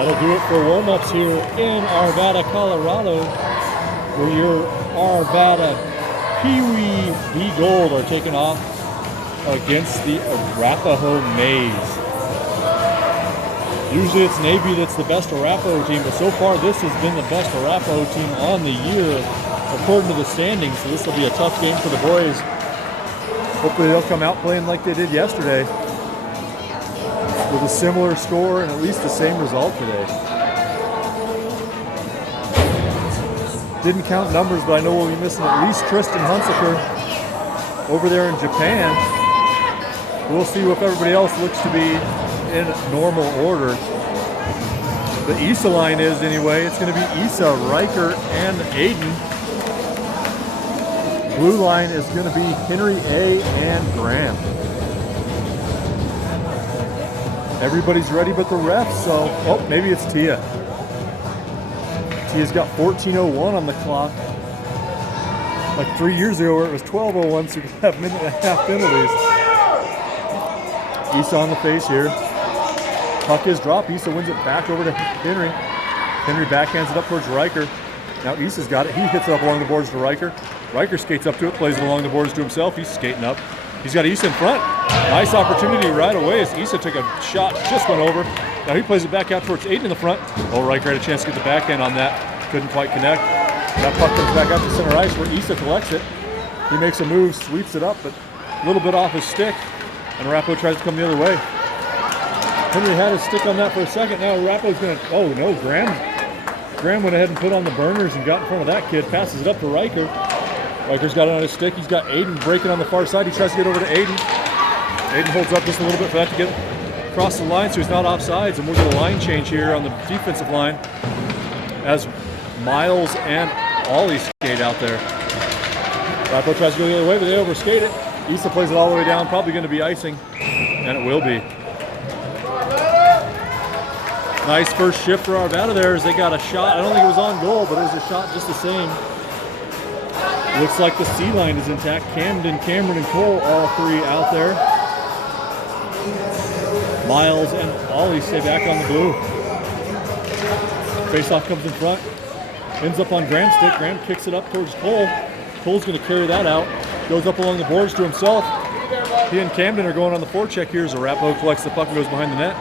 That'll do it for warm-ups here in Arvada, Colorado, where your Arvada PeeWee B Gold are taking off against the Arapahoe Maize. Usually it's Navy that's the best Arapahoe team, but so far this has been the best Arapahoe team on the year according to the standings, so this will be a tough game for the boys. Hopefully they'll come out playing like they did yesterday with a similar score and at least the same result today. Didn't count numbers, but I know we'll be missing at least Tristan Hunsaker over there in Japan. We'll see if everybody else looks to be in normal order. The Issa line is anyway. It's going to be Issa, Riker, and Aiden. Blue line is going to be Henry A. and Graham. Everybody's ready but the refs, so, oh, maybe it's Tia. Tia's got 14:01 on the clock. Like 3 years ago where it was 12:01, so you could have minute and a half penalties. Issa on the face here. Puck is dropped. Issa wins it back over to Henry. Henry backhands it up towards Riker. Now Issa's got it. He hits it up along the boards to Riker. Riker skates up to it, plays it along the boards to himself. He's skating up. He's got Issa in front. Nice opportunity right away as Issa took a shot, just went over. Now he plays it back out towards Aiden in the front. Oh, Riker had a chance to get the backhand on that. Couldn't quite connect. That puck comes back out to center ice where Issa collects it. He makes a move, sweeps it up, but a little bit off his stick. And Arapahoe tries to come the other way. Henry had his stick on that for a second. Now Arapahoe's going to, oh no, Graham went ahead and put on the burners and got in front of that kid. Passes it up to Riker. Riker's got it on his stick. He's got Aiden breaking on the far side. He tries to get over to Aiden. Aiden holds up just a little bit for that to get across the line so he's not offsides. And we'll get a line change here on the defensive line as Miles and Ollie skate out there. Arapahoe tries to go the other way, but they overskate it. Issa plays it all the way down, probably going to be icing, and it will be. Nice first shift for Arvada there as they got a shot. I don't think it was on goal, but it was a shot just the same. Looks like the C line is intact. Camden, Cameron, and Cole, all three out there. Miles and Ollie stay back on the blue. Faceoff comes in front. Ends up on Graham's stick. Graham kicks it up towards Cole. Cole's going to carry that out. Goes up along the boards to himself. He and Camden are going on the forecheck here as Arapahoe collects the puck and goes behind the net.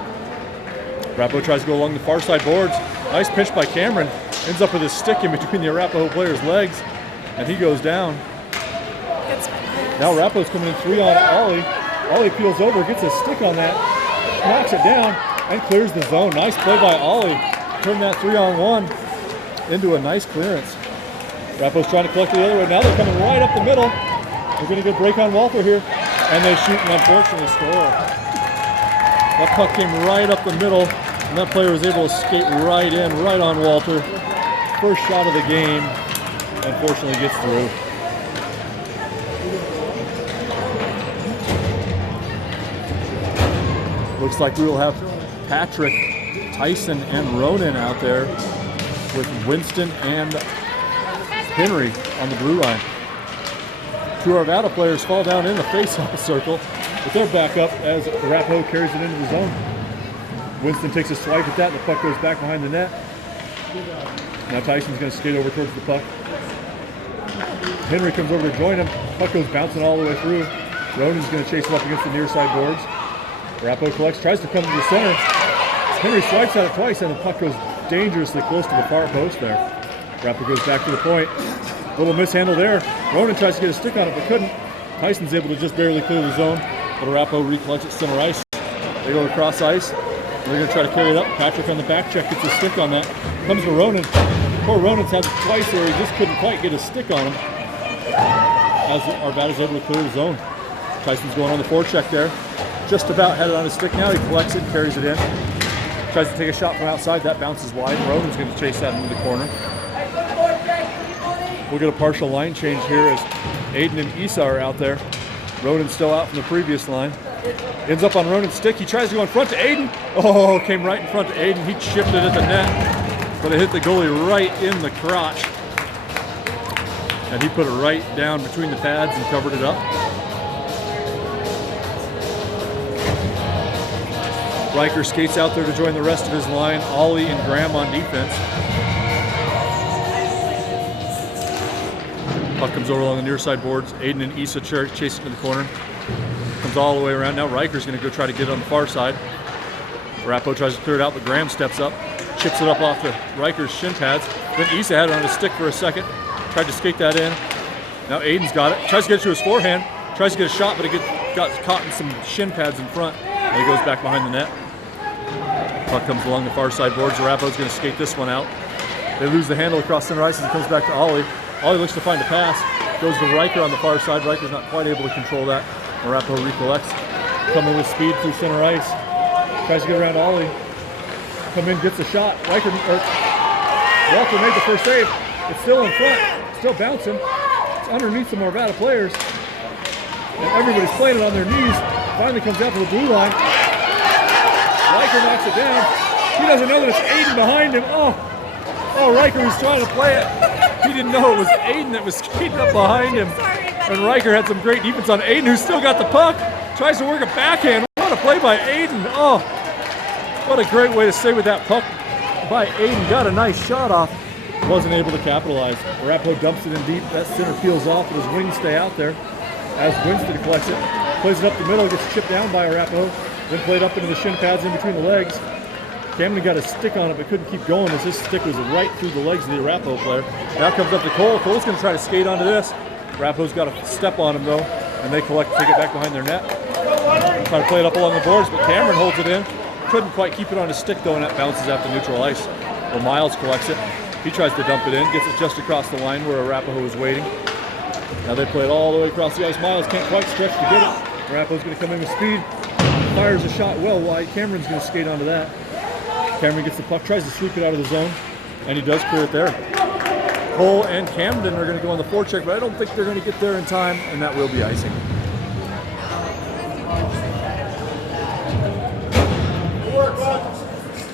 Arapahoe tries to go along the far side boards. Nice pitch by Cameron. Ends up with his stick in between the Arapahoe player's legs, and he goes down. Now Arapahoe's coming in three on Ollie. Ollie peels over, gets his stick on that, knocks it down, and clears the zone. Nice play by Ollie. Turn that 3-on-1 into a nice clearance. Arapahoe's trying to collect it the other way. Now they're coming right up the middle. They're going to go break on Walter here, and they shoot and unfortunately score. That puck came right up the middle, and that player was able to skate right in, right on Walter. First shot of the game, unfortunately gets through. Looks like we will have Patrick, Tyson, and Ronan out there with Winston and Henry on the blue line. Two Arvada players fall down in the face-off circle, but they're back up as Arapahoe carries it into the zone. Winston takes a swipe at that, and the puck goes back behind the net. Now Tyson's going to skate over towards the puck. Henry comes over to join him. Puck goes bouncing all the way through. Ronan's going to chase it up against the near side boards. Arapahoe collects, tries to come to the center. Henry swipes at it twice, and the puck goes dangerously close to the far post there. Arapahoe goes back to the point. Little mishandle there. Ronan tries to get a stick on it, but couldn't. Tyson's able to just barely clear the zone, but Arapahoe recollects at center ice. They go across ice. They're going to try to carry it up. Patrick on the back check gets a stick on that. Comes to Ronan. Poor Ronan's had it twice there. He just couldn't quite get a stick on him. As Arvada's able to clear the zone. Tyson's going on the forecheck there. Just about had it on his stick now. He collects it, carries it in. Tries to take a shot from outside. That bounces wide. Ronan's going to chase that into the corner. We'll get a partial line change here as Aiden and Issa are out there. Ronan's still out from the previous line. Ends up on Ronan's stick. He tries to go in front to Aiden. Oh, came right in front to Aiden. He chipped it at the net, but it hit the goalie right in the crotch. And he put it right down between the pads and covered it up. Riker skates out there to join the rest of his line. Ollie and Graham on defense. Puck comes over along the near side boards. Aiden and Issa chase it to the corner. Comes all the way around. Now Riker's going to go try to get it on the far side. Arapahoe tries to clear it out, but Graham steps up, chips it up off the Riker's shin pads. Then Issa had it on his stick for a second. Tried to skate that in. Now Aiden's got it. Tries to get it to his forehand. Tries to get a shot, but it got caught in some shin pads in front. And he goes back behind the net. Puck comes along the far side boards. Arapahoe's going to skate this one out. They lose the handle across center ice, and it comes back to Ollie. Ollie looks to find a pass. Goes to Riker on the far side. Riker's not quite able to control that. Arapahoe recollects. Coming with speed through center ice. Tries to get around Ollie. Come in, gets a shot. Walker made the first save. It's still in front. Still bouncing. It's underneath some Arvada players. And everybody's playing it on their knees. Finally comes out to the blue line. Riker knocks it down. He doesn't know that it's Aiden behind him. Oh, Riker was trying to play it. He didn't know it was Aiden that was skating up behind him. And Riker had some great defense on Aiden, who still got the puck. Tries to work a backhand. What a play by Aiden. Oh, what a great way to stay with that puck by Aiden. Got a nice shot off. Wasn't able to capitalize. Arapahoe dumps it in deep. That center peels off, but his wings stay out there. As Winston collects it, plays it up the middle, gets chipped down by Arapahoe, then played up into the shin pads in between the legs. Camden got a stick on it, but couldn't keep going as this stick was right through the legs of the Arapahoe player. Now comes up to Cole. Cole's going to try to skate onto this. Arapahoe's got a step on him, though, and they collect, take it back behind their net. Try to play it up along the boards, but Cameron holds it in. Couldn't quite keep it on his stick, though, and that bounces after neutral ice. Well, Miles collects it. He tries to dump it in, gets it just across the line where Arapahoe is waiting. Now they play it all the way across the ice. Miles can't quite stretch to get it. Arapahoe's going to come in with speed. Fires a shot well wide. Cameron's going to skate onto that. Cameron gets the puck, tries to sweep it out of the zone, and he does clear it there. Cole and Camden are going to go on the forecheck, but I don't think they're going to get there in time, and that will be icing.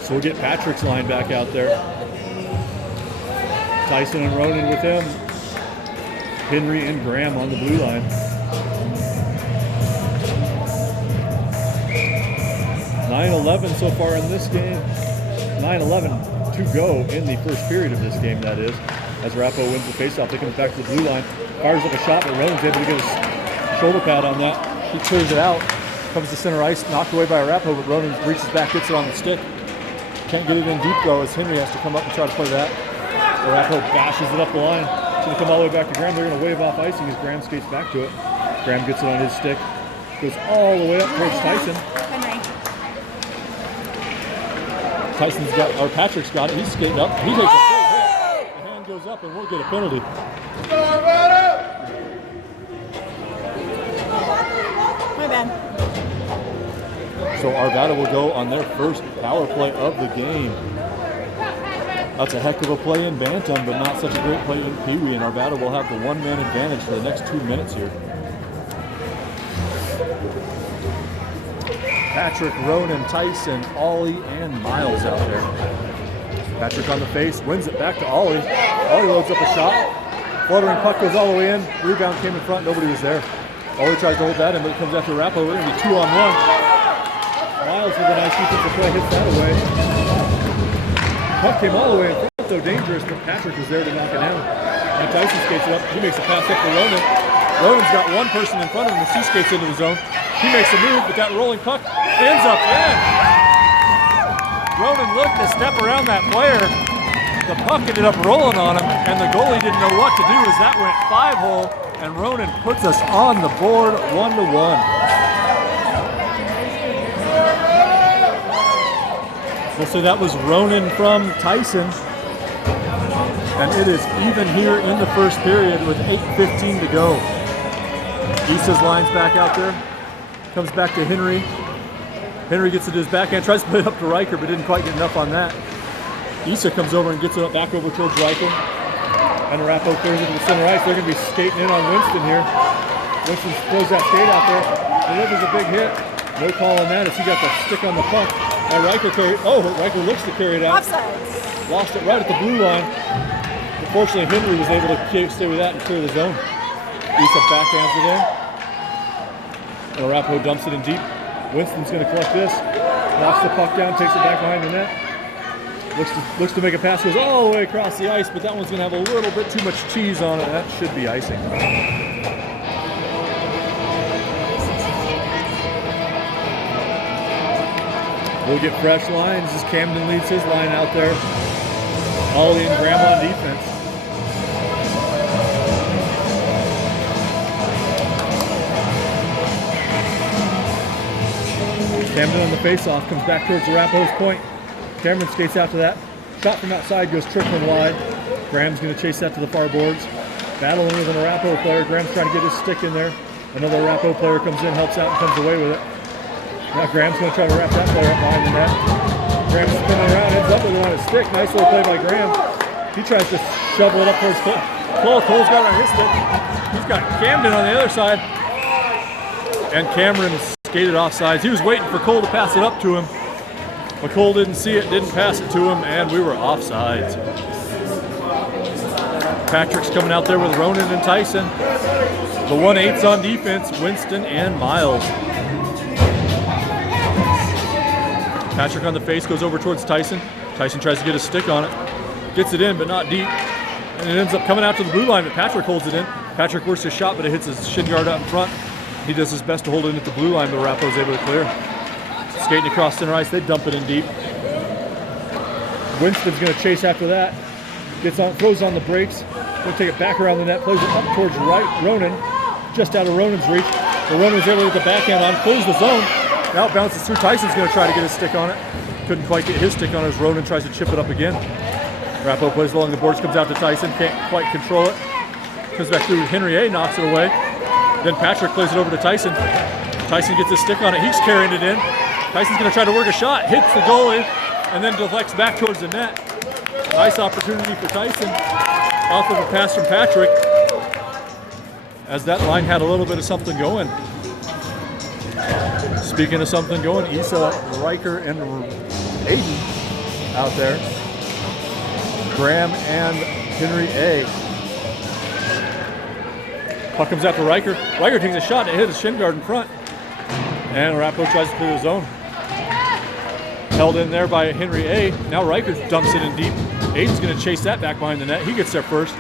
So we'll get Patrick's line back out there. Tyson and Ronan with him. Henry and Graham on the blue line. 9-11 so far in this game. 9-11 to go in the first period of this game, that is. As Arapahoe wins the faceoff, they come back to the blue line. Fires up a shot, but Ronan's able to get his shoulder pad on that. He clears it out. Comes to center ice, knocked away by Arapahoe, but Ronan reaches back, gets it on the stick. Can't get it in deep, though, as Henry has to come up and try to play that. Arapahoe bashes it up the line. It's going to come all the way back to Graham. They're going to wave off icing as Graham skates back to it. Graham gets it on his stick. Goes all the way up towards Tyson. Tyson's got, or Patrick's got it. He's skating up. He takes a big hit. The hand goes up and won't get a penalty. My bad. So Arvada will go on their first power play of the game. That's a heck of a play in Bantam, but not such a great play in PeeWee, and Arvada will have the one-man advantage for the next 2 minutes here. Patrick, Ronan, Tyson, Ollie, and Miles out there. Patrick on the face, wins it back to Ollie. Ollie loads up a shot. Fluttering puck goes all the way in. Rebound came in front, nobody was there. Ollie tries to hold that in, but it comes after Arapahoe. We're going to be 2-on-1. Miles with a nice defensive play, hits that away. Puck came all the way in front, though dangerous, but Patrick was there to knock it down. And Tyson skates it up. He makes a pass up to Ronan. Ronan's got one person in front of him as he skates into the zone. He makes a move, but that rolling puck ends up in. Ronan looked to step around that player. The puck ended up rolling on him, and the goalie didn't know what to do as that went 5-hole, and Ronan puts us on the board 1-1. We'll say that was Ronan from Tyson. And it is even here in the first period with 8:15 to go. Issa's line's back out there. Comes back to Henry. Henry gets it to his backhand, tries to put it up to Riker, but didn't quite get enough on that. Issa comes over and gets it back over towards Riker. And Arapahoe clears it to the center ice. They're going to be skating in on Winston here. Winston throws that skate out there. Delivers a big hit. No call on that as he got the stick on the puck. Now Riker looks to carry it out. Offsides. Lost it right at the blue line. Unfortunately, Henry was able to stay with that and clear the zone. Issa backhands it in. And Arapahoe dumps it in deep. Winston's going to collect this. Knocks the puck down, takes it back behind the net. Looks to make a pass, goes all the way across the ice, but that one's going to have a little bit too much cheese on it. That should be icing. We'll get fresh lines as Camden leads his line out there. Ollie and Graham on defense. Camden on the face-off, comes back towards Arapahoe's point. Cameron skates after that. Shot from outside, goes trickling wide. Graham's going to chase that to the far boards. Battling with an Arapahoe player. Graham's trying to get his stick in there. Another Arapahoe player comes in, helps out, and comes away with it. Now Graham's going to try to wrap that player up behind the net. Graham's spinning around, ends up with it on his stick. Nice little play by Graham. He tries to shovel it up towards Cole. Cole's got it on his stick. He's got Camden on the other side. And Cameron skated offsides. He was waiting for Cole to pass it up to him. But Cole didn't see it, didn't pass it to him, and we were offsides. Patrick's coming out there with Ronan and Tyson. The 1-8s on defense, Winston and Miles. Patrick on the face, goes over towards Tyson. Tyson tries to get a stick on it. Gets it in, but not deep. And it ends up coming out to the blue line, but Patrick holds it in. Patrick works his shot, but it hits his shin guard out in front. He does his best to hold it in at the blue line, but Arapahoe's able to clear. Skating across center ice, they dump it in deep. Winston's going to chase after that. Gets on, throws on the brakes. Going to take it back around the net, plays it up towards Ronan, just out of Ronan's reach. But Ronan's able to get the backhand on, close the zone. Now it bounces through. Tyson's going to try to get his stick on it. Couldn't quite get his stick on it as Ronan tries to chip it up again. Arapahoe plays along the boards, comes out to Tyson, can't quite control it. Comes back through Henry A, knocks it away. Then Patrick plays it over to Tyson. Tyson gets his stick on it, he's carrying it in. Tyson's going to try to work a shot, hits the goalie, and then deflects back towards the net. Nice opportunity for Tyson off of a pass from Patrick, as that line had a little bit of something going. Speaking of something going, Issa, Riker, and Aiden out there. Graham and Henry A. Puck comes out to Riker. Riker takes a shot and it hit his shin guard in front. And Arapahoe tries to clear the zone. Held in there by Henry A. Now Riker dumps it in deep. Aiden's going to chase that back behind the net. He gets there first.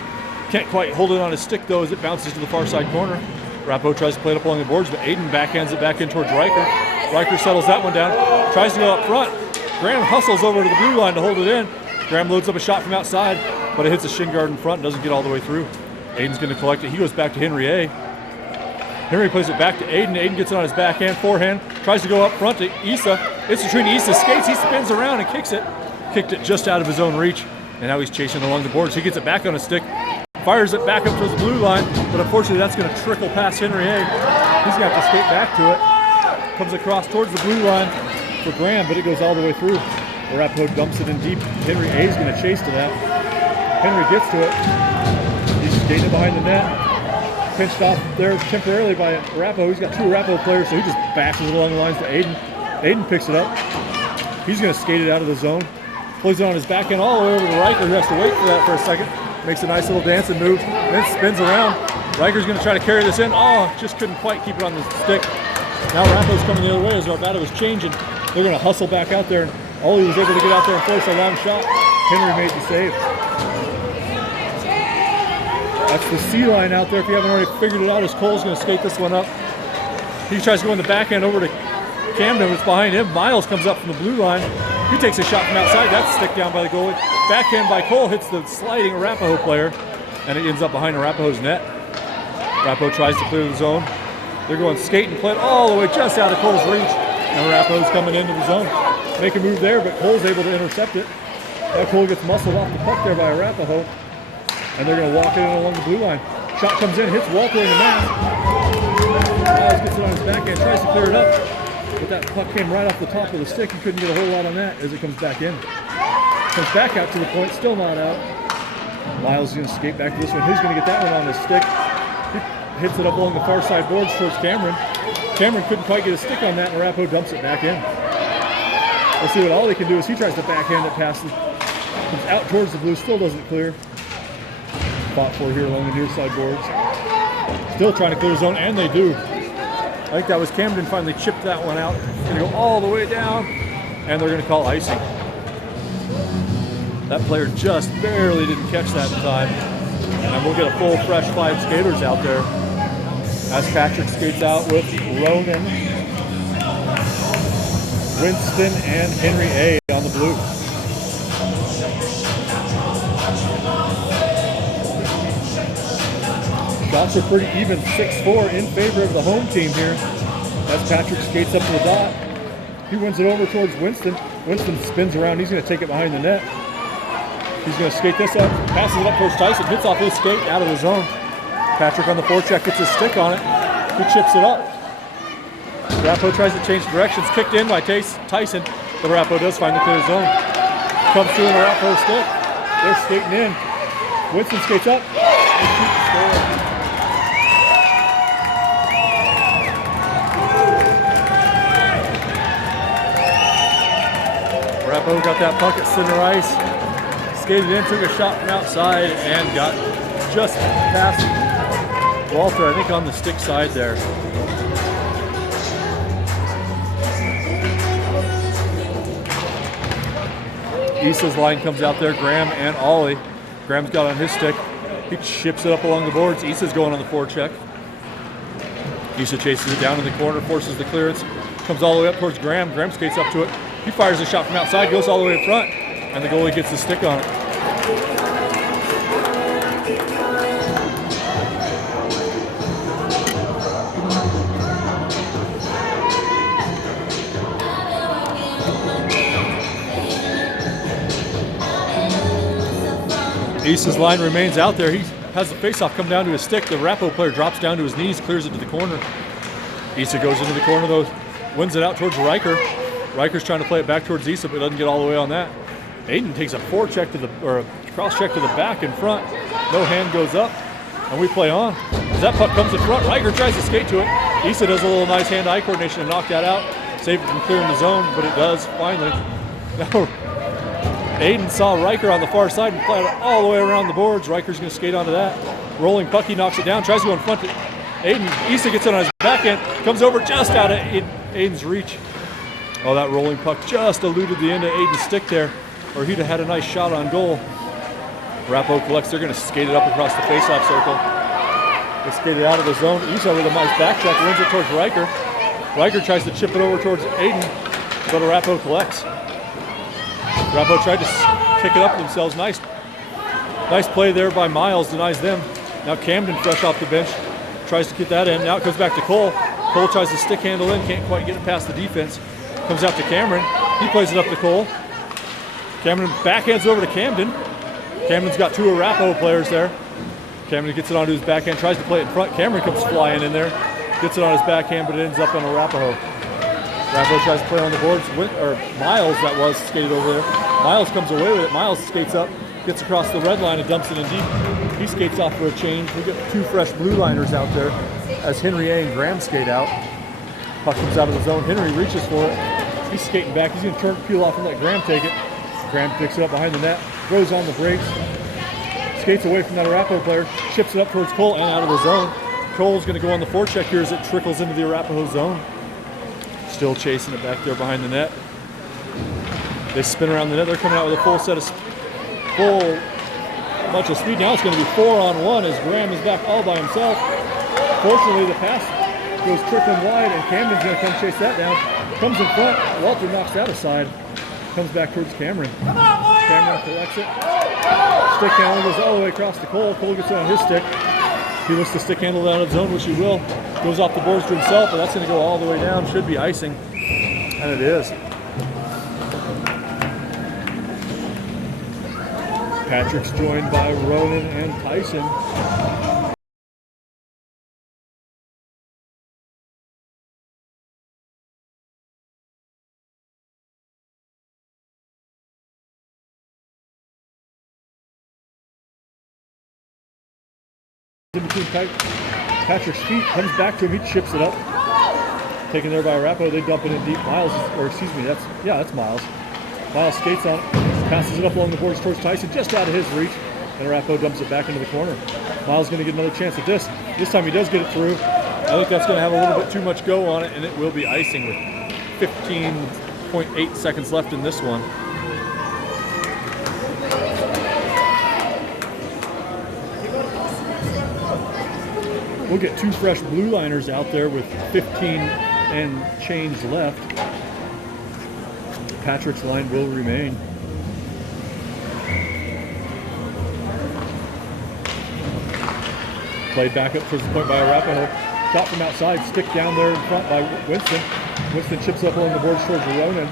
Can't quite hold it on his stick though as it bounces to the far side corner. Arapahoe tries to play it up along the boards, but Aiden backhands it back in towards Riker. Riker settles that one down. Tries to go up front. Graham hustles over to the blue line to hold it in. Graham loads up a shot from outside, but it hits a shin guard in front and doesn't get all the way through. Aiden's going to collect it. He goes back to Henry A. Henry plays it back to Aiden. Aiden gets it on his backhand, forehand. Tries to go up front to Issa. It's between Issa's skates. He spins around and kicks it. Kicked it just out of his own reach. And now he's chasing along the boards. He gets it back on his stick. Fires it back up towards the blue line. But unfortunately, that's going to trickle past Henry A. He's going to have to skate back to it. Comes across towards the blue line for Graham, but it goes all the way through. Arapahoe dumps it in deep. Henry A is going to chase to that. Henry gets to it. He's skating behind the net. Pinched off there temporarily by Arapahoe. He's got two Arapahoe players, so he just bashes it along the lines to Aiden. Aiden picks it up. He's going to skate it out of the zone. Plays it on his backhand all the way over to Riker, who has to wait for that for a second. Makes a nice little dancing move, then spins around. Riker's going to try to carry this in. Oh, just couldn't quite keep it on the stick. Now Arapahoe's coming the other way as Arvada was changing. They're going to hustle back out there. And Ollie was able to get out there and force a long shot. Henry made the save. That's the C line out there. If you haven't already figured it out, as Cole's going to skate this one up. He tries to go in the backhand over to Camden, it's behind him. Miles comes up from the blue line. He takes a shot from outside. That's stick down by the goalie. Backhand by Cole hits the sliding Arapahoe player, and it ends up behind Arapahoe's net. Arapahoe tries to clear the zone. They're going skating, play all the way just out of Cole's reach. And Arapahoe's coming into the zone. Make a move there, but Cole's able to intercept it. Now Cole gets muscled off the puck there by Arapahoe. And they're going to walk it in along the blue line. Shot comes in, hits Walker in the mask. Miles gets it on his backhand, tries to clear it up. But that puck came right off the top of the stick. He couldn't get a whole lot on that as it comes back in. Comes back out to the point, still not out. Miles is going to skate back to this one. He's going to get that one on his stick. He hits it up along the far side boards towards Cameron. Cameron couldn't quite get a stick on that, and Arapahoe dumps it back in. Let's see what Ollie can do as he tries to backhand it past the, comes out towards the blue, still doesn't clear. Fought for here along the near side boards. Still trying to clear the zone, and they do. I think that was Camden finally chipped that one out. It's going to go all the way down. and they're going to call icing. That player just barely didn't catch that in time. And we'll get a full fresh 5 skaters out there as Patrick skates out with Ronan, Winston, and Henry A on the blue. Shots are pretty even, 6-4 in favor of the home team here as Patrick skates up to the dot. He wins it over towards Winston. Winston spins around. He's going to take it behind the net. He's going to skate this up, passes it up towards Tyson, hits off his skate out of the zone. Patrick on the forecheck gets his stick on it. He chips it up. Arapahoe tries to change directions, kicked in by Tyson, but Arapahoe does find the clear zone. Comes through an Arapahoe stick. They're skating in. Winston skates up. And keeps the score. Arapahoe got that puck at center ice. Skated in, took a shot from outside, and got just past Walter, I think, on the stick side there. Issa's line comes out there, Graham and Ollie. Graham's got on his stick. He chips it up along the boards. Issa's going on the forecheck. Issa chases it down in the corner, forces the clearance, comes all the way up towards Graham. Graham skates up to it. He fires a shot from outside, goes all the way in front, and the goalie gets the stick on it. Issa's line remains out there. He has the faceoff come down to his stick. The Arapahoe player drops down to his knees, clears it to the corner. Issa goes into the corner though, wins it out towards Riker. Riker's trying to play it back towards Issa, but doesn't get all the way on that. Aiden takes a forecheck to the, or a cross check to the back in front. No hand goes up, and we play on. As that puck comes in front, Riker tries to skate to it. Issa does a little nice hand-eye coordination to knock that out, save it from clearing the zone, but it does finally. Now, Aiden saw Riker on the far side and played it all the way around the boards. Riker's going to skate onto that. Rolling puck, he knocks it down, tries to go in front. Aiden, Issa gets it on his backhand, comes over just out of Aiden's reach. Oh, that rolling puck just eluded the end of Aiden's stick there, or he'd have had a nice shot on goal. Arapahoe collects, they're going to skate it up across the face-off circle. They skate it out of the zone. Issa with a nice backtrack, wins it towards Riker. Riker tries to chip it over towards Aiden, but Arapahoe collects. Arapahoe tried to kick it up themselves. Nice play there by Miles, denies them. Now Camden, fresh off the bench, tries to get that in. Now it comes back to Cole. Cole tries to stick handle in, can't quite get it past the defense. Comes out to Cameron. He plays it up to Cole. Cameron backhands over to Camden. Camden's got 2 Arapahoe players there. Cameron gets it onto his backhand, tries to play it in front. Cameron comes flying in there, gets it on his backhand, but it ends up on Arapahoe. Arapahoe tries to play on the boards, or Miles, that was, skated over there. Miles comes away with it. Miles skates up, gets across the red line and dumps it in deep. He skates off for a change. We get 2 fresh blue liners out there as Henry A and Graham skate out. Puck comes out of the zone. Henry reaches for it. He's skating back. He's going to peel off and let Graham take it. Graham picks it up behind the net, throws on the brakes, skates away from that Arapahoe player, chips it up towards Cole and out of the zone. Cole's going to go on the forecheck here as it trickles into the Arapahoe zone. Still chasing it back there behind the net. They spin around the net. They're coming out with a full bunch of speed. Now it's going to be 4-on-1 as Graham is back all by himself. Fortunately, the pass goes trickling wide, and Camden's going to come chase that down. Comes in front. Walter knocks that aside. Comes back towards Cameron. Cameron collects it. Stick handle goes all the way across to Cole. Cole gets it on his stick. He looks to stick handle out of the zone, which he will. Goes off the boards to himself, but that's going to go all the way down. Should be icing, and it is. Patrick's joined by Ronan and Tyson. In between Patrick's feet, comes back to him, he chips it up. Taken there by Arapahoe, they dump it in deep. Miles, or excuse me, that's Miles. Miles skates on it, passes it up along the boards towards Tyson, just out of his reach, and Arapahoe dumps it back into the corner. Miles going to get another chance at this. This time he does get it through. I think that's going to have a little bit too much go on it, and it will be icing with 6.8 seconds left in this one. We'll get 2 fresh blue liners out there with 15 and change left. Patrick's line will remain. Played back up towards the point by Arapahoe. Shot from outside, stick down there in front by Winston. Winston chips up along the boards towards Ronan.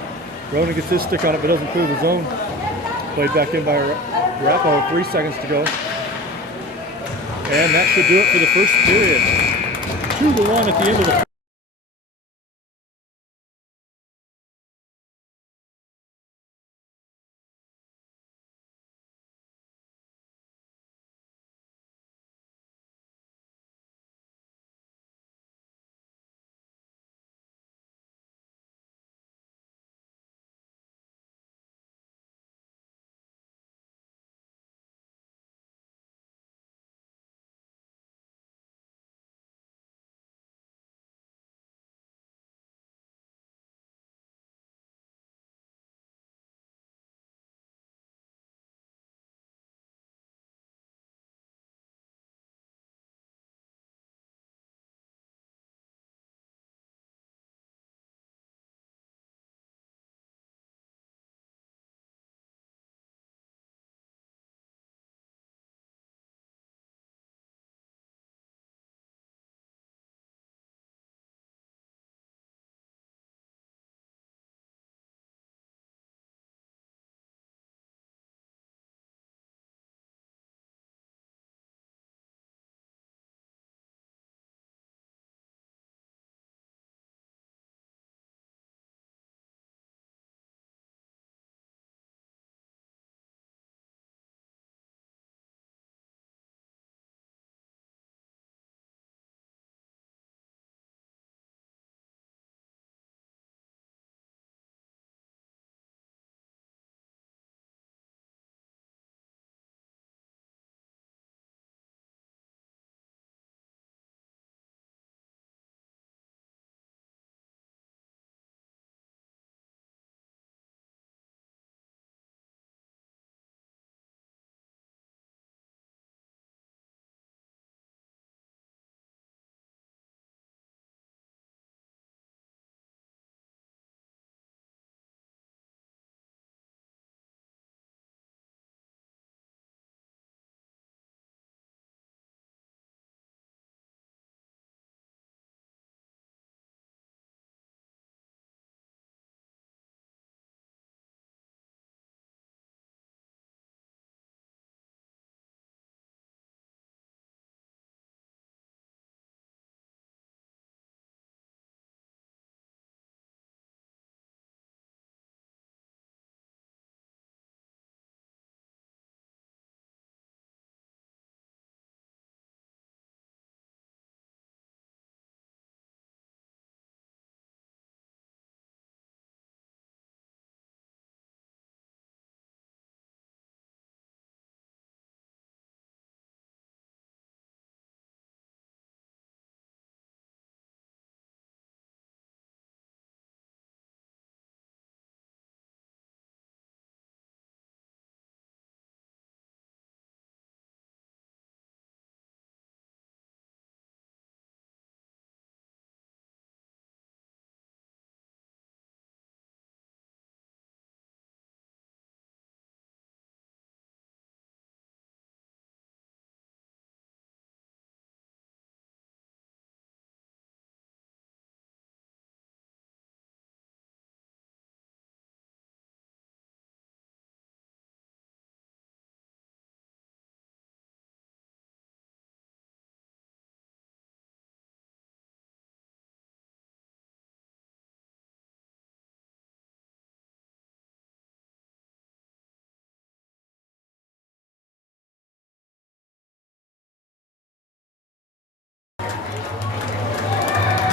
Ronan gets his stick on it but doesn't clear the zone. Played back in by Arapahoe, 3 seconds to go. And that should do it for the first period. 2-1 at the end of the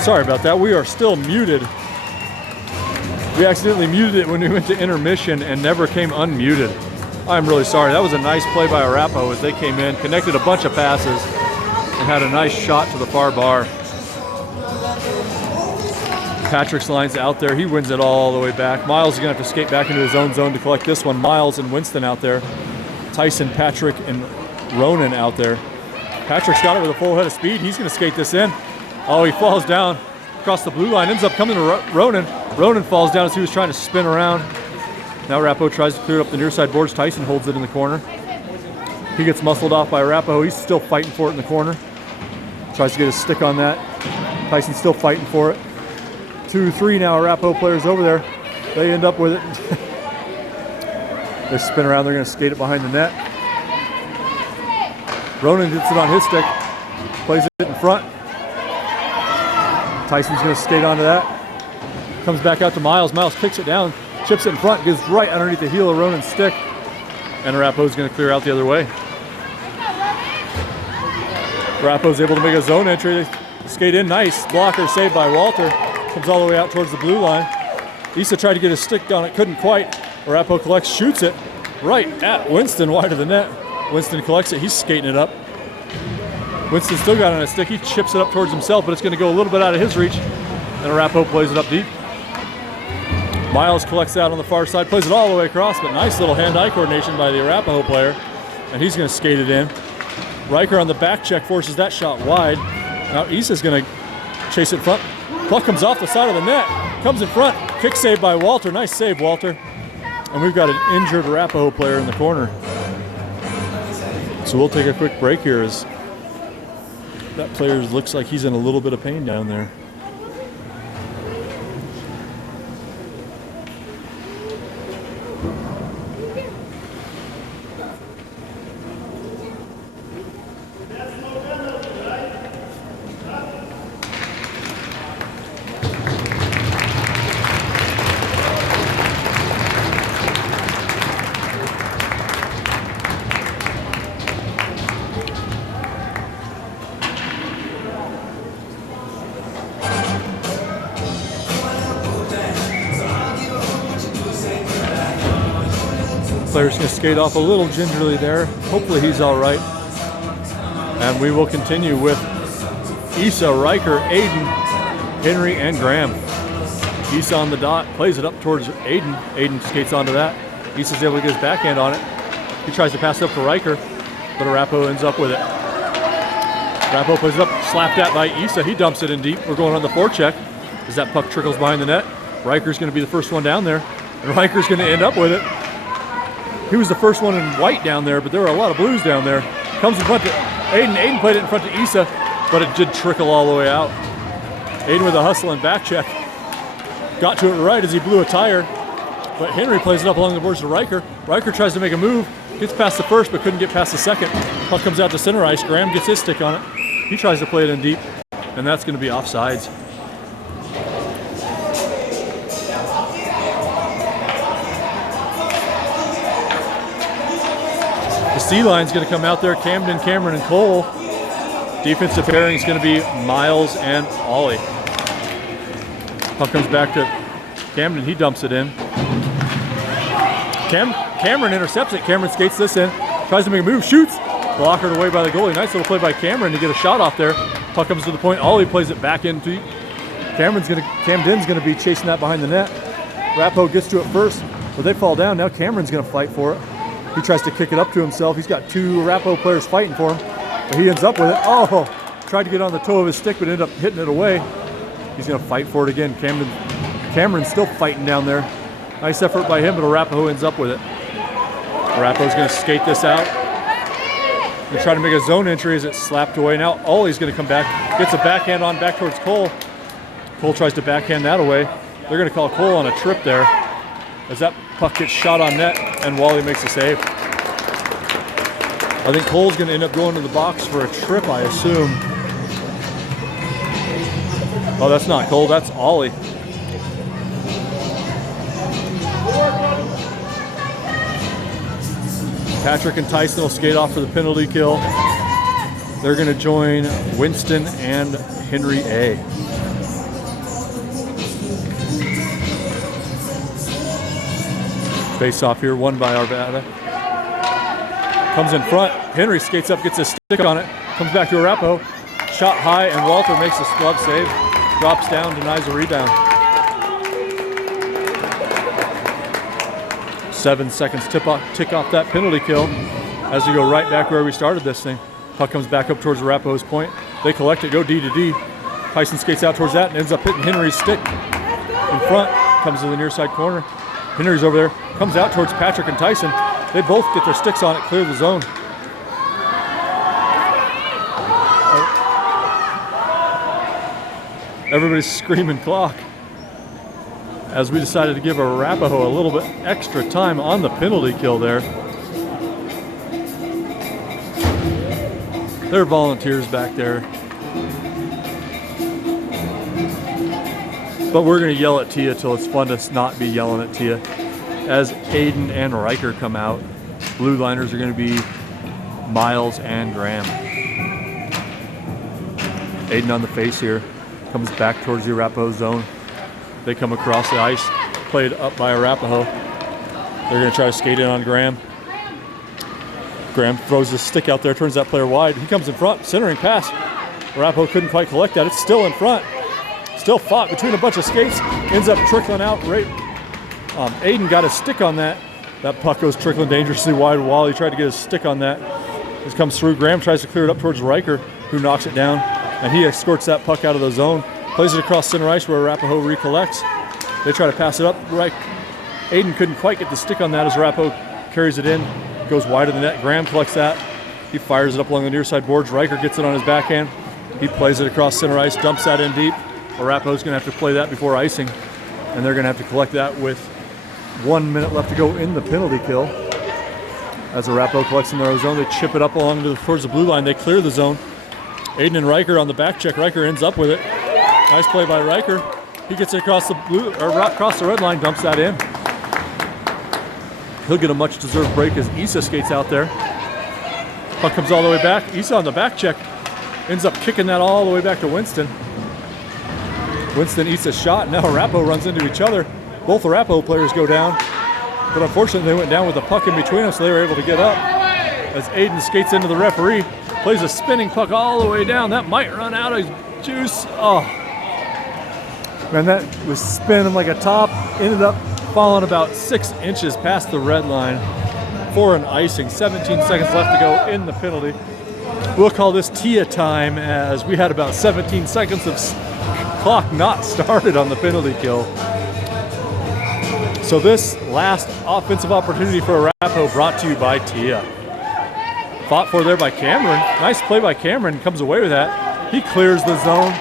Sorry about that. We are still muted. We accidentally muted it when we went to intermission and never came unmuted. I'm really sorry. That was a nice play by Arapahoe as they came in, connected a bunch of passes, and had a nice shot to the far bar. Patrick's line's out there. He wins it all the way back. Miles is going to have to skate back into his own zone to collect this one. Miles and Winston out there. Tyson, Patrick, and Ronan out there. Patrick's got it with a full head of speed. He's going to skate this in. Oh, he falls down across the blue line. Ends up coming to Ronan. Ronan falls down as he was trying to spin around. Now Arapahoe tries to clear up the near side boards. Tyson holds it in the corner. He gets muscled off by Arapahoe. He's still fighting for it in the corner. Tries to get his stick on that. Tyson's still fighting for it. 2-3 now Arapahoe players over there. They end up with it. They spin around. They're going to skate it behind the net. Ronan gets it on his stick. Plays it in front. Tyson's going to skate onto that. Comes back out to Miles. Miles kicks it down. Chips it in front. Goes right underneath the heel of Ronan's stick. And Arapahoe's going to clear out the other way. Arapahoe's able to make a zone entry. They skate in. Nice. Blocker saved by Walter. Comes all the way out towards the blue line. Issa tried to get his stick on it. Couldn't quite. Arapahoe collects. Shoots it right at Winston. Wide of the net. Winston collects it. He's skating it up. Winston still got it on his stick. He chips it up towards himself, but it's going to go a little bit out of his reach. And Arapahoe plays it up deep. Miles collects that on the far side, plays it all the way across, but nice little hand-eye coordination by the Arapahoe player. And he's going to skate it in. Riker on the back check forces that shot wide. Now Issa's going to chase it front. Puck comes off the side of the net. Comes in front. Kick save by Walter. Nice save, Walter. And we've got an injured Arapahoe player in the corner. So we'll take a quick break here as that player looks like he's in a little bit of pain down there. Player's going to skate off a little gingerly there. Hopefully he's all right. And we will continue with Issa, Riker, Aiden, Henry, and Graham. Issa on the dot, plays it up towards Aiden. Aiden skates onto that. Issa's able to get his backhand on it. He tries to pass it up to Riker, but Arapahoe ends up with it. Arapahoe plays it up, slapped at by Issa. He dumps it in deep. We're going on the forecheck as that puck trickles behind the net. Riker's going to be the first one down there, and Riker's going to end up with it. He was the first one in white down there, but there were a lot of blues down there. Comes in front to Aiden. Aiden played it in front to Issa, but it did trickle all the way out. Aiden with a hustle and back check. Got to it right as he blew a tire, but Henry plays it up along the boards to Riker. Riker tries to make a move, gets past the first, but couldn't get past the second. Puck comes out to center ice. Graham gets his stick on it. He tries to play it in deep, and that's going to be offsides. The C line's going to come out there. Camden, Cameron, and Cole. Defensive pairing is going to be Miles and Ollie. Puck comes back to Camden. He dumps it in. Cameron intercepts it. Cameron skates this in. Tries to make a move. Shoots. Blockered away by the goalie. Nice little play by Cameron to get a shot off there. Puck comes to the point. Ollie plays it back into. Camden's going to be chasing that behind the net. Arapahoe gets to it first, but they fall down. Now Cameron's going to fight for it. He tries to kick it up to himself. He's got two Arapahoe players fighting for him, but he ends up with it. Oh, tried to get on the toe of his stick, but ended up hitting it away. He's going to fight for it again. Cameron's still fighting down there. Nice effort by him, but Arapahoe ends up with it. Arapahoe's going to skate this out. They try to make a zone entry as it's slapped away. Now Ollie's going to come back, gets a backhand on back towards Cole. Cole tries to backhand that away. They're going to call Cole on a trip there as that puck gets shot on net and Wally makes a save. I think Cole's going to end up going to the box for a trip, I assume. Oh, that's not Cole, that's Ollie. Patrick and Tyson will skate off for the penalty kill. They're going to join Winston and Henry A. Face off here, won by Arvada. Comes in front. Henry skates up, gets his stick on it. Comes back to Arapahoe. Shot high, and Walter makes a glove save. Drops down, denies a rebound. 7 seconds tick off that penalty kill as we go right back where we started this thing. Puck comes back up towards Arapahoe's point. They collect it, go D to D. Tyson skates out towards that and ends up hitting Henry's stick in front. Comes to the near side corner. Henry's over there. Comes out towards Patrick and Tyson. They both get their sticks on it, clear the zone. Everybody's screaming clock as we decided to give Arapahoe a little bit extra time on the penalty kill there. They're volunteers back there. But we're going to yell at Tia till it's fun to not be yelling at Tia. As Aiden and Riker come out, blue liners are going to be Miles and Graham. Aiden on the face here, comes back towards the Arapahoe zone. They come across the ice, played up by Arapahoe. They're going to try to skate in on Graham. Graham throws his stick out there, turns that player wide. He comes in front, centering pass. Arapahoe couldn't quite collect that. It's still in front. Still fought between a bunch of skates. Ends up trickling out. Right. Aiden got a stick on that. That puck goes trickling dangerously wide while he tried to get his stick on that. This comes through. Graham tries to clear it up towards Riker, who knocks it down. And he escorts that puck out of the zone. Plays it across center ice where Arapahoe recollects. They try to pass it up. Right. Aiden couldn't quite get the stick on that as Arapahoe carries it in. Goes wide of the net. Graham collects that. He fires it up along the near side boards. Riker gets it on his backhand. He plays it across center ice, dumps that in deep. Arapahoe's going to have to play that before icing. And they're going to have to collect that with 1 minute left to go in the penalty kill. As Arapahoe collects in their own zone, they chip it up along towards the blue line. They clear the zone. Aiden and Riker on the back check. Riker ends up with it. Nice play by Riker. He gets it across the across the red line, dumps that in. He'll get a much-deserved break as Issa skates out there. Puck comes all the way back. Issa on the back check ends up kicking that all the way back to Winston. Winston eats a shot. Now Arapahoe runs into each other. Both Arapahoe players go down, but unfortunately they went down with the puck in between them, so they were able to get up. As Aiden skates into the referee, plays a spinning puck all the way down. That might run out of juice. Oh, man, that was spinning like a top. Ended up falling about 6 inches past the red line for an icing. 17 seconds left to go in the penalty. We'll call this Tia time as we had about 17 seconds of clock not started on the penalty kill. So this last offensive opportunity for Arapahoe brought to you by Tia. Fought for there by Cameron. Nice play by Cameron, comes away with that. He clears the zone.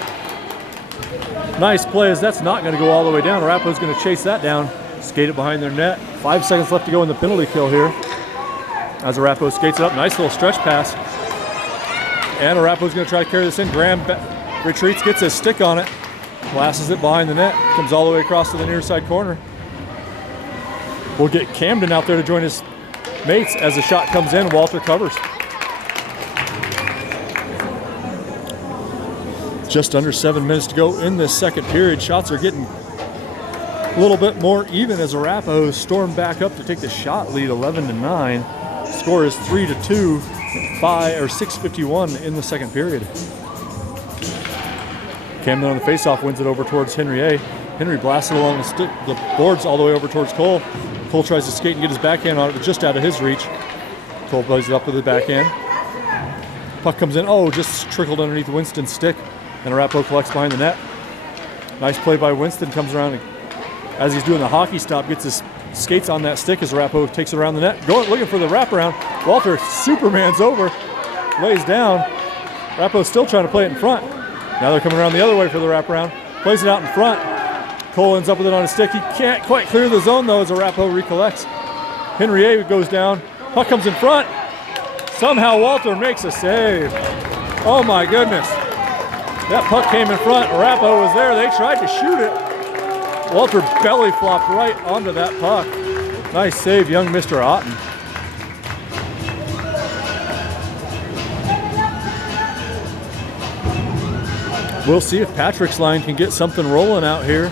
Nice play as that's not going to go all the way down. Arapahoe's going to chase that down, skate it behind their net. 5 seconds left to go in the penalty kill here. As Arapahoe skates it up, nice little stretch pass. And Arapahoe's going to try to carry this in. Graham retreats, gets his stick on it, glasses it behind the net, comes all the way across to the near side corner. We'll get Camden out there to join his mates as the shot comes in. Walter covers. Just under 7 minutes to go in this second period. Shots are getting a little bit more even as Arapahoe stormed back up to take the shot lead 11-9. Score is 3-2, 6:51 in the second period. Camden on the faceoff wins it over towards Henry A. Henry blasts it along the boards all the way over towards Cole. Cole tries to skate and get his backhand on it, but just out of his reach. Cole plays it up with the backhand. Puck comes in. Oh, just trickled underneath Winston's stick. And Arapahoe collects behind the net. Nice play by Winston. Comes around and, as he's doing the hockey stop, gets his skates on that stick as Arapahoe takes it around the net. Looking for the wraparound. Walter Superman's over. Lays down. Arapahoe's still trying to play it in front. Now they're coming around the other way for the wraparound. Plays it out in front. Cole ends up with it on his stick. He can't quite clear the zone, though, as Arapahoe recollects. Henry A. goes down. Puck comes in front. Somehow Walter makes a save. Oh, my goodness. That puck came in front. Arapahoe was there. They tried to shoot it. Walter belly flopped right onto that puck. Nice save, young Mr. Otten. We'll see if Patrick's line can get something rolling out here.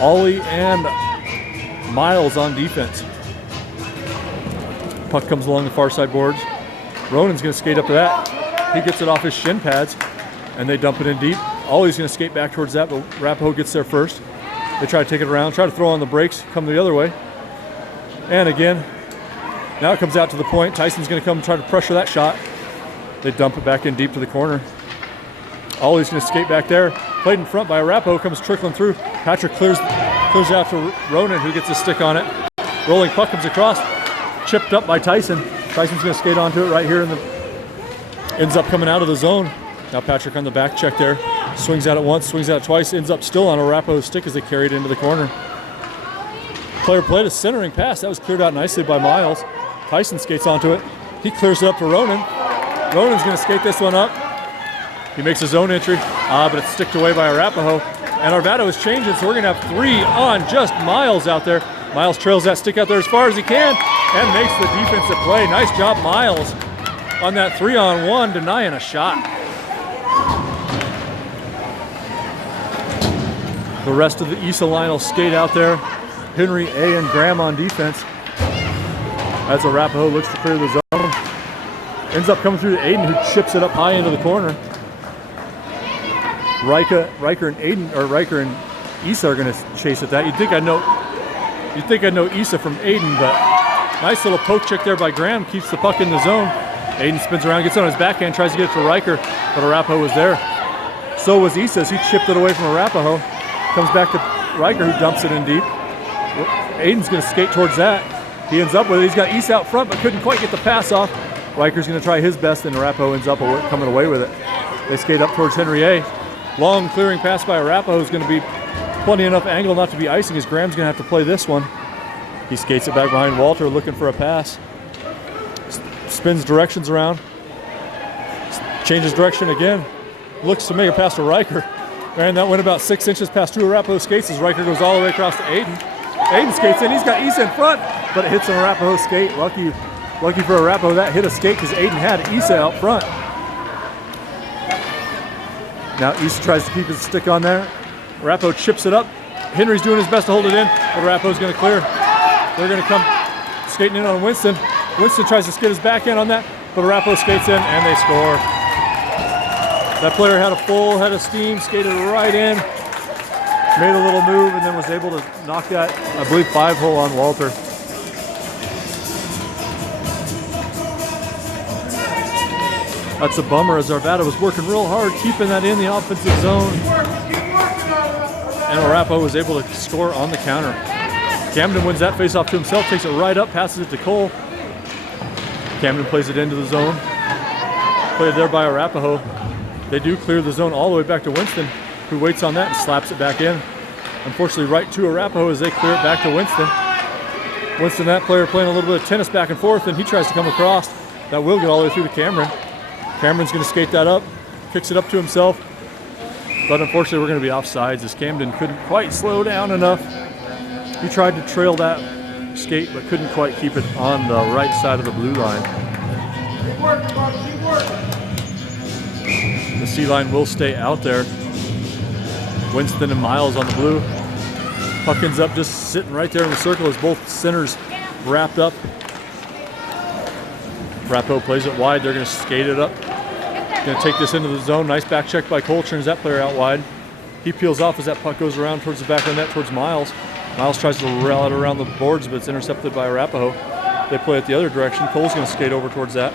Ollie and Miles on defense. Puck comes along the far side boards. Ronan's going to skate up to that. He gets it off his shin pads, and they dump it in deep. Ollie's going to skate back towards that, but Arapahoe gets there first. They try to take it around, try to throw on the brakes, come the other way. And again, now it comes out to the point. Tyson's going to come try to pressure that shot. They dump it back in deep to the corner. Ollie's going to skate back there. Played in front by Arapahoe, comes trickling through. Patrick clears out for Ronan, who gets a stick on it. Rolling puck comes across, chipped up by Tyson. Tyson's going to skate onto it right here, ends up coming out of the zone. Now Patrick on the back check there. Swings at it once, swings at it twice, ends up still on Arapahoe's stick as they carry it into the corner. Player played a centering pass. That was cleared out nicely by Miles. Tyson skates onto it. He clears it up to Ronan. Ronan's going to skate this one up. He makes his own entry, but it's sticked away by Arapahoe. And Arvado is changing, so we're going to have 3 on just Miles out there. Miles trails that stick out there as far as he can and makes the defensive play. Nice job, Miles, on that 3-on-1, denying a shot. The rest of the Isa line will skate out there. Henry, A, and Graham on defense. As Arapahoe looks to clear the zone. Ends up coming through to Aiden, who chips it up high into the corner. Riker and Isa are going to chase at that. You'd think I'd know Isa from Aiden, but nice little poke check there by Graham, keeps the puck in the zone. Aiden spins around, gets on his backhand, tries to get it to Riker, but Arapahoe was there. So was Isa as he chipped it away from Arapahoe. Comes back to Riker, who dumps it in deep. Aiden's going to skate towards that. He ends up with it. He's got Isa out front, but couldn't quite get the pass off. Riker's going to try his best, and Arapahoe ends up coming away with it. They skate up towards Henry A. Long clearing pass by Arapahoe is going to be plenty enough angle not to be icing, as Graham's going to have to play this one. He skates it back behind Walter, looking for a pass. Spins directions around. Changes direction again. Looks to make a pass to Riker. And that went about 6 inches past 2 Arapahoe skates as Riker goes all the way across to Aiden. Aiden skates in. He's got Isa in front, but it hits an Arapahoe skate. Lucky for Arapahoe, that hit a skate because Aiden had Isa out front. Now Isa tries to keep his stick on there. Arapahoe chips it up. Henry's doing his best to hold it in, but Arapahoe's going to clear. They're going to come skating in on Winston. Winston tries to skid his back end on that, but Arapahoe skates in and they score. That player had a full head of steam, skated right in, made a little move, and then was able to knock that, I believe, 5-hole on Walter. That's a bummer as Arvado was working real hard, keeping that in the offensive zone. And Arapahoe was able to score on the counter. Camden wins that faceoff to himself, takes it right up, passes it to Cole. Camden plays it into the zone. Played there by Arapahoe. They do clear the zone all the way back to Winston, who waits on that and slaps it back in. Unfortunately, right to Arapahoe as they clear it back to Winston. Winston, that player, playing a little bit of tennis back and forth, and he tries to come across. That will get all the way through to Cameron. Cameron's going to skate that up, kicks it up to himself. But unfortunately, we're going to be offsides as Camden couldn't quite slow down enough. He tried to trail that skate, but couldn't quite keep it on the right side of the blue line. The C line will stay out there. Winston and Miles on the blue. Puck ends up just sitting right there in the circle as both centers wrapped up. Arapahoe plays it wide. They're going to skate it up. Going to take this into the zone. Nice back check by Cole. Turns that player out wide. He peels off as that puck goes around towards the back of the net towards Miles. Miles tries to rail it around the boards, but it's intercepted by Arapahoe. They play it the other direction. Cole's going to skate over towards that.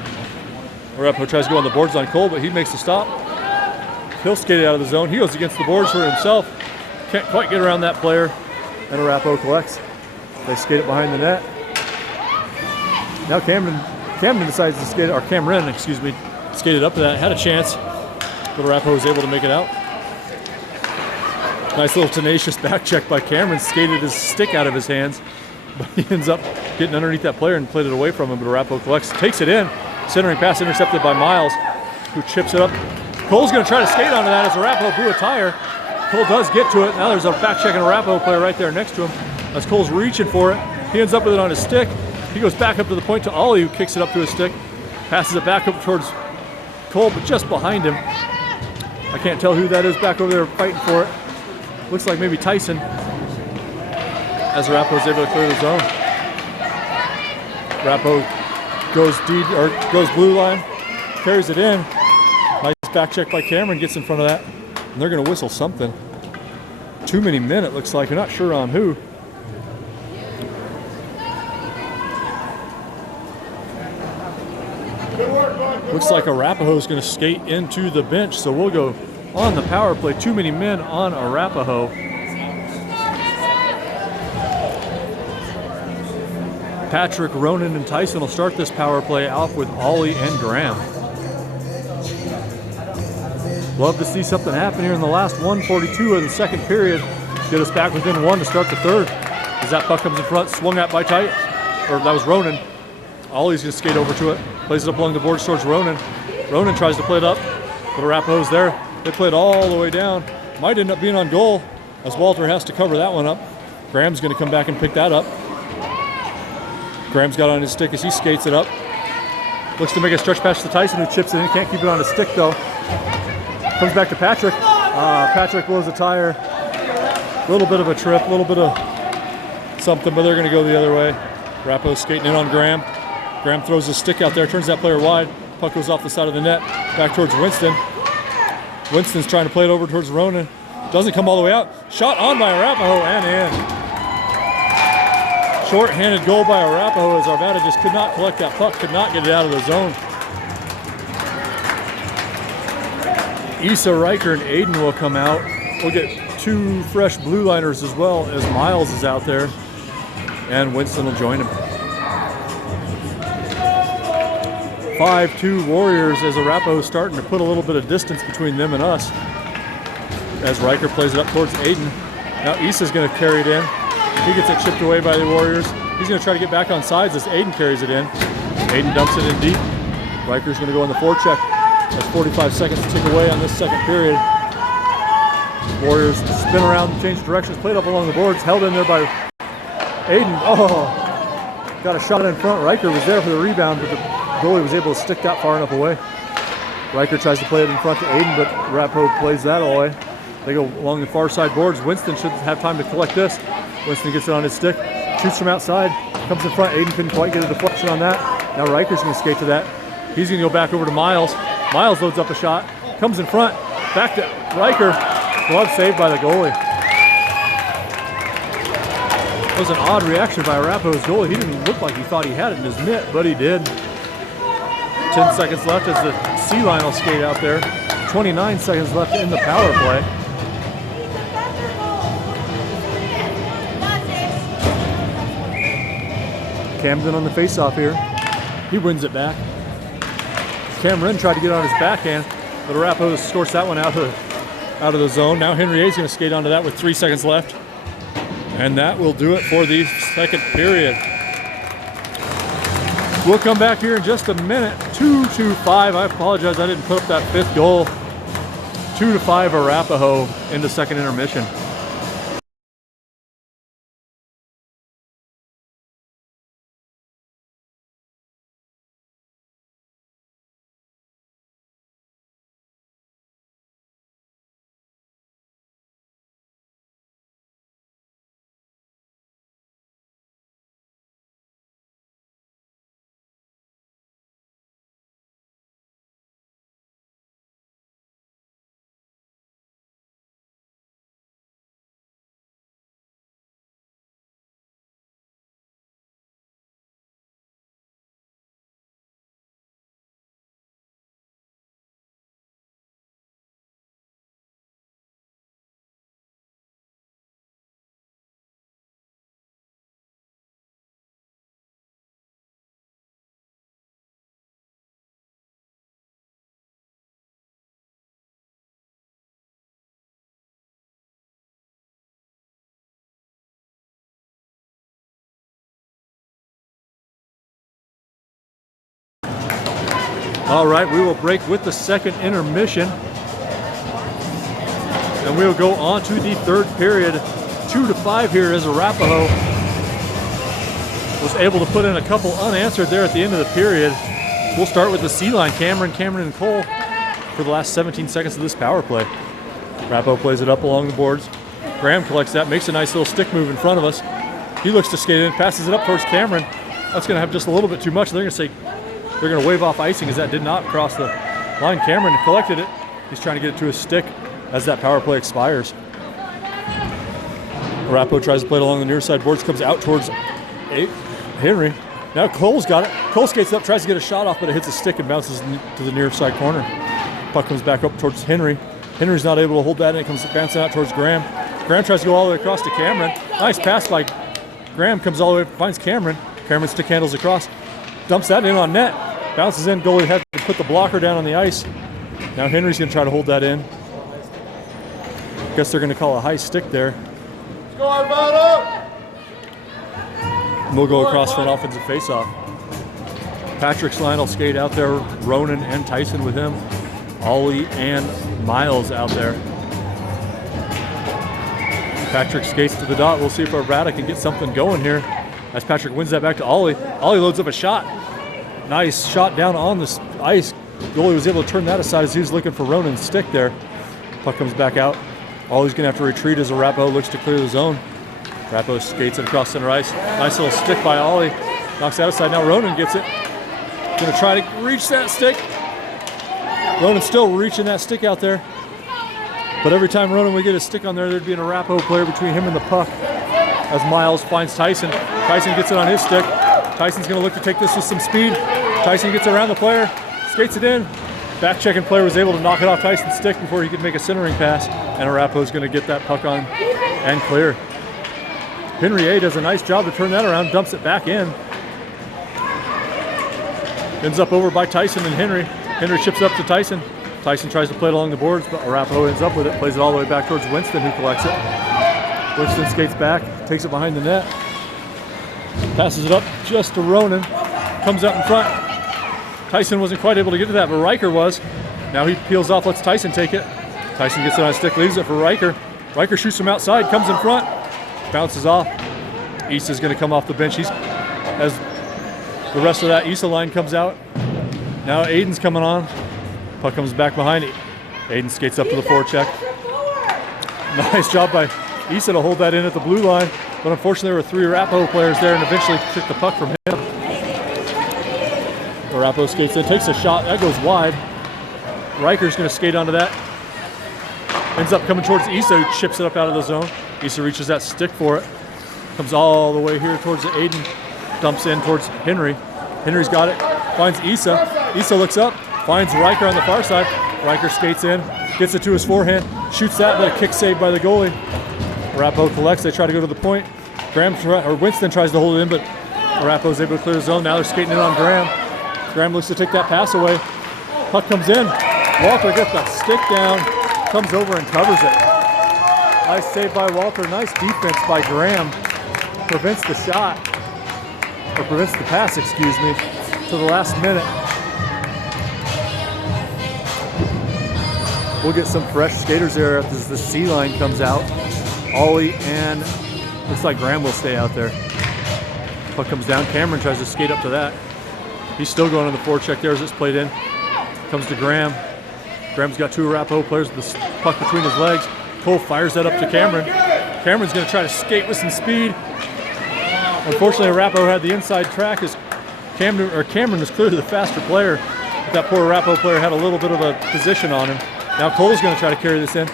Arapahoe tries to go on the boards on Cole, but he makes the stop. He'll skate it out of the zone. He goes against the boards for himself. Can't quite get around that player. And Arapahoe collects. They skate it behind the net. Now Camden decides to skate, or Cameron, excuse me, skated up to that. Had a chance, but Arapahoe was able to make it out. Nice little tenacious back check by Cameron. Skated his stick out of his hands, but he ends up getting underneath that player and played it away from him, but Arapahoe collects, takes it in. Centering pass intercepted by Miles, who chips it up. Cole's going to try to skate onto that as Arapahoe blew a tire. Cole does get to it. Now there's a back-checking Arapahoe player right there next to him as Cole's reaching for it. He ends up with it on his stick. He goes back up to the point to Ollie, who kicks it up to his stick. Passes it back up towards Cole, but just behind him. I can't tell who that is back over there fighting for it. Looks like maybe Tyson. As Arapahoe's able to clear the zone. Arapahoe goes blue line, carries it in. Nice back check by Cameron, gets in front of that. And they're going to whistle something. Too many men, it looks like. You're not sure on who. Looks like Arapahoe is going to skate into the bench, so we'll go on the power play. Too many men on Arapahoe. Patrick, Ronan, and Tyson will start this power play off with Ollie and Graham. Love to see something happen here in the last 1:42 of the second period. Get us back within one to start the third. As that puck comes in front, swung at by Ty, or that was Ronan. Ollie's gonna skate over to it, plays it up along the boards towards Ronan. Ronan tries to play it up, but Arapahoe's there. They play it all the way down. Might end up being on goal, as Walter has to cover that one up. Graham's gonna come back and pick that up. Graham's got it on his stick as he skates it up. Looks to make a stretch pass to Tyson, who chips it in. Can't keep it on his stick though. Comes back to Patrick. Patrick blows a tire. A little bit of a trip, a little bit of something, but they're going to go the other way. Arapahoe's skating in on Graham. Graham throws his stick out there, turns that player wide. Puck goes off the side of the net, back towards Winston. Winston's trying to play it over towards Ronan. Doesn't come all the way out. Shot on by Arapahoe and in. Short-handed goal by Arapahoe as Arvada just could not collect that puck, could not get it out of the zone. Issa, Riker, and Aiden will come out. We'll get two fresh blue liners as well as Miles is out there. And Winston will join him. 5-2 Warriors as Arapahoe is starting to put a little bit of distance between them and us. As Riker plays it up towards Aiden. Now Issa's going to carry it in. He gets it chipped away by the Warriors. He's going to try to get back on sides as Aiden carries it in. Aiden dumps it in deep. Riker's going to go on the forecheck. That's 45 seconds to tick away on this second period. Warriors spin around, change directions, played up along the boards, held in there by Aiden. Oh, got a shot in front. Riker was there for the rebound, but the goalie was able to stick that far enough away. Riker tries to play it in front to Aiden, but Arapahoe plays that away. They go along the far side boards. Winston should have time to collect this. Winston gets it on his stick, shoots from outside, comes in front. Aiden couldn't quite get a deflection on that. Now Riker's going to skate to that. He's going to go back over to Miles. Miles loads up a shot, comes in front, back to Riker. Glove saved by the goalie. It was an odd reaction by Arapahoe's goalie. He didn't look like he thought he had it in his mitt, but he did. 10 seconds left as the C-line will skate out there. 29 seconds left in the power play. Camden on the face-off here. He wins it back. Cameron tried to get on his backhand, but Arapahoe escorts that one out of the zone. Now Henry A is going to skate onto that with 3 seconds left. And that will do it for the second period. We'll come back here in just a minute. 2-5. I apologize, I didn't put up that fifth goal. 2-5 Arapahoe into second intermission. All right, we will break with the second intermission. And we'll go on to the third period. 2-5 here as Arapahoe was able to put in a couple unanswered there at the end of the period. We'll start with the C-line, Cameron, and Cole for the last 17 seconds of this power play. Arapahoe plays it up along the boards. Graham collects that, makes a nice little stick move in front of us. He looks to skate in, passes it up towards Cameron. That's going to have just a little bit too much. They're going to say, they're going to wave off icing as that did not cross the line. Cameron collected it. He's trying to get it to his stick as that power play expires. Arapahoe tries to play it along the near side boards, comes out towards Henry. Now Cole's got it. Cole skates up, tries to get a shot off, but it hits a stick and bounces to the near side corner. Puck comes back up towards Henry. Henry's not able to hold that, and it comes bouncing out towards Graham. Graham tries to go all the way across to Cameron. Nice pass by Graham, comes all the way, finds Cameron. Cameron stick handles across, dumps that in on net. Bounces in, goalie has to put the blocker down on the ice. Now Henry's going to try to hold that in. Guess they're going to call a high stick there. And we'll go across for an offensive faceoff. Patrick's line will skate out there. Ronan and Tyson with him. Ollie and Miles out there. Patrick skates to the dot. We'll see if Arvada can get something going here. As Patrick wins that back to Ollie. Ollie loads up a shot. Nice shot down on the ice. Goalie was able to turn that aside as he was looking for Ronan's stick there. Puck comes back out. Ollie's going to have to retreat as Arapahoe looks to clear the zone. Arapahoe skates it across center ice. Nice little stick by Ollie. Knocks that aside. Now Ronan gets it. Going to try to reach that stick. Ronan's still reaching that stick out there. But every time Ronan would get a stick on there, there'd be an Arapahoe player between him and the puck. As Miles finds Tyson. Tyson gets it on his stick. Tyson's going to look to take this with some speed. Tyson gets it around the player, skates it in. Back-checking player was able to knock it off Tyson's stick before he could make a centering pass. And Arapahoe's going to get that puck on and clear. Henry A does a nice job to turn that around, dumps it back in. Ends up over by Tyson and Henry. Henry chips up to Tyson. Tyson tries to play it along the boards, but Arapahoe ends up with it, plays it all the way back towards Winston, who collects it. Winston skates back, takes it behind the net. Passes it up just to Ronan. Comes out in front. Tyson wasn't quite able to get to that, but Riker was. Now he peels off, lets Tyson take it. Tyson gets it on a stick, leaves it for Riker. Riker shoots from outside, comes in front, bounces off. Issa's going to come off the bench. As the rest of that Issa line comes out. Now Aiden's coming on. Puck comes back behind it. Aiden skates up to the forecheck. Nice job by Issa to hold that in at the blue line. But unfortunately, there were 3 Arapahoe players there and eventually took the puck from him. Arapahoe skates in, takes a shot. That goes wide. Riker's going to skate onto that. Ends up coming towards Issa, who chips it up out of the zone. Issa reaches that stick for it. Comes all the way here towards Aiden. Dumps in towards Henry. Henry's got it. Finds Issa. Issa looks up. Finds Riker on the far side. Riker skates in. Gets it to his forehand. Shoots that, but a kick saved by the goalie. Arapahoe collects. They try to go to the point. Winston tries to hold it in, but Arapahoe's able to clear the zone. Now they're skating in on Graham. Graham looks to take that pass away. Puck comes in. Walter gets the stick down. Comes over and covers it. Nice save by Walter. Nice defense by Graham. Prevents the shot. Or prevents the pass, excuse me, to the last minute. We'll get some fresh skaters there as the C line comes out. Ollie and looks like Graham will stay out there. Puck comes down. Cameron tries to skate up to that. He's still going on the forecheck there as it's played in. Comes to Graham. Graham's got 2 Arapahoe players with the puck between his legs. Cole fires that up to Cameron. Cameron's going to try to skate with some speed. Unfortunately, Arapahoe had the inside track as Cameron was clearly the faster player. But that poor Arapahoe player had a little bit of a position on him. Now Cole's going to try to carry this in.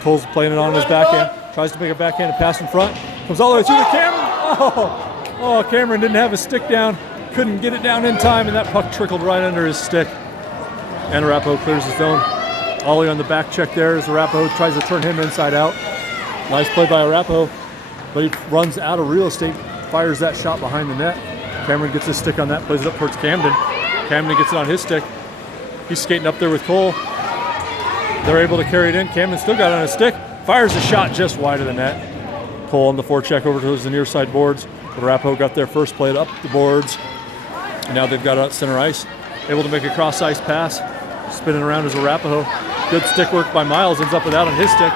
Cole's playing it on his backhand. Tries to make a backhanded pass in front. Comes all the way through to Cameron. Oh, Cameron didn't have his stick down. Couldn't get it down in time, and that puck trickled right under his stick. And Arapahoe clears his zone. Ollie on the back check there as Arapahoe tries to turn him inside out. Nice play by Arapahoe, but he runs out of real estate, fires that shot behind the net. Cameron gets his stick on that, plays it up towards Camden. Camden gets it on his stick. He's skating up there with Cole. They're able to carry it in. Camden still got it on his stick. Fires a shot just wide of the net. Cole on the forecheck over towards the near side boards. But Arapahoe got their first play up the boards. And now they've got it out center ice. Able to make a cross ice pass. Spinning around as Arapahoe. Good stick work by Miles. Ends up with that on his stick.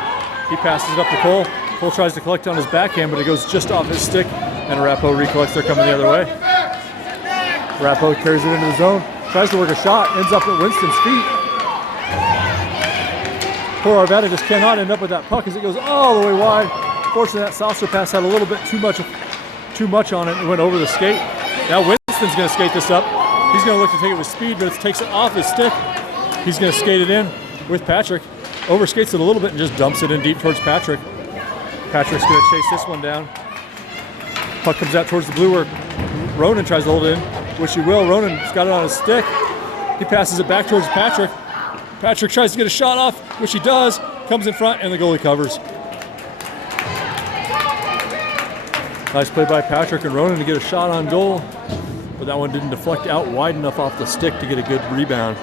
He passes it up to Cole. Cole tries to collect on his backhand, but it goes just off his stick. And Arapahoe recollects. They're coming the other way. Arapahoe carries it into the zone. Tries to work a shot. Ends up at Winston's feet. Poor Arvada just cannot end up with that puck as it goes all the way wide. Fortunately, that saucer pass had a little bit too much on it and went over the skate. Now Winston's going to skate this up. He's going to look to take it with speed, but it takes it off his stick. He's going to skate it in with Patrick. Overskates it a little bit and just dumps it in deep towards Patrick. Patrick's going to chase this one down. Puck comes out towards the blue Ronan tries to hold it in, which he will. Ronan's got it on his stick. He passes it back towards Patrick. Patrick tries to get a shot off, which he does. Comes in front, and the goalie covers. Nice play by Patrick and Ronan to get a shot on goal, but that one didn't deflect out wide enough off the stick to get a good rebound.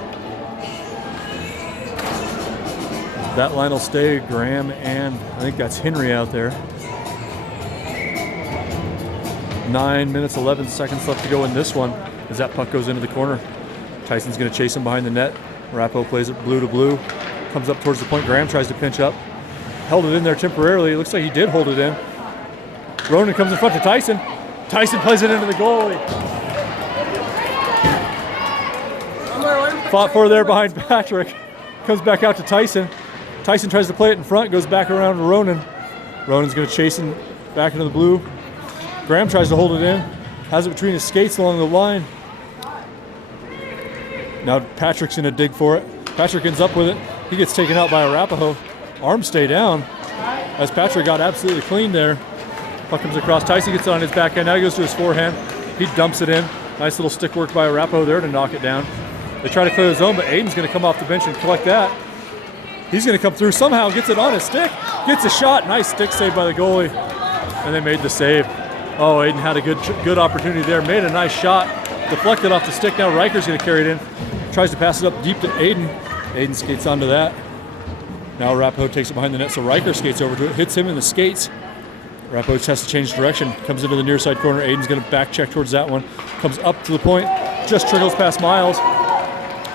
That line will stay Graham and I think that's Henry out there. 9 minutes, 11 seconds left to go in this one as that puck goes into the corner. Tyson's going to chase him behind the net. Arapahoe plays it blue to blue. Comes up towards the point. Graham tries to pinch up. Held it in there temporarily. It looks like he did hold it in. Ronan comes in front to Tyson. Tyson plays it into the goalie. Fought for there behind Patrick. Comes back out to Tyson. Tyson tries to play it in front. Goes back around to Ronan. Ronan's going to chase him back into the blue. Graham tries to hold it in. Has it between his skates along the line. Now Patrick's going to dig for it. Patrick ends up with it. He gets taken out by Arapahoe. Arms stay down as Patrick got absolutely clean there. Puck comes across. Tyson gets it on his backhand. Now he goes to his forehand. He dumps it in. Nice little stick work by Arapahoe there to knock it down. They try to clear the zone, but Aiden's going to come off the bench and collect that. He's going to come through. Somehow gets it on his stick. Gets a shot. Nice stick save by the goalie. And they made the save. Oh, Aiden had a good opportunity there. Made a nice shot. Deflected off the stick. Now Riker's going to carry it in. Tries to pass it up deep to Aiden. Aiden skates onto that. Now Arapahoe takes it behind the net, so Riker skates over to it. Hits him in the skates. Arapahoe has to change direction. Comes into the near side corner. Aiden's going to back check towards that one. Comes up to the point. Just trickles past Miles.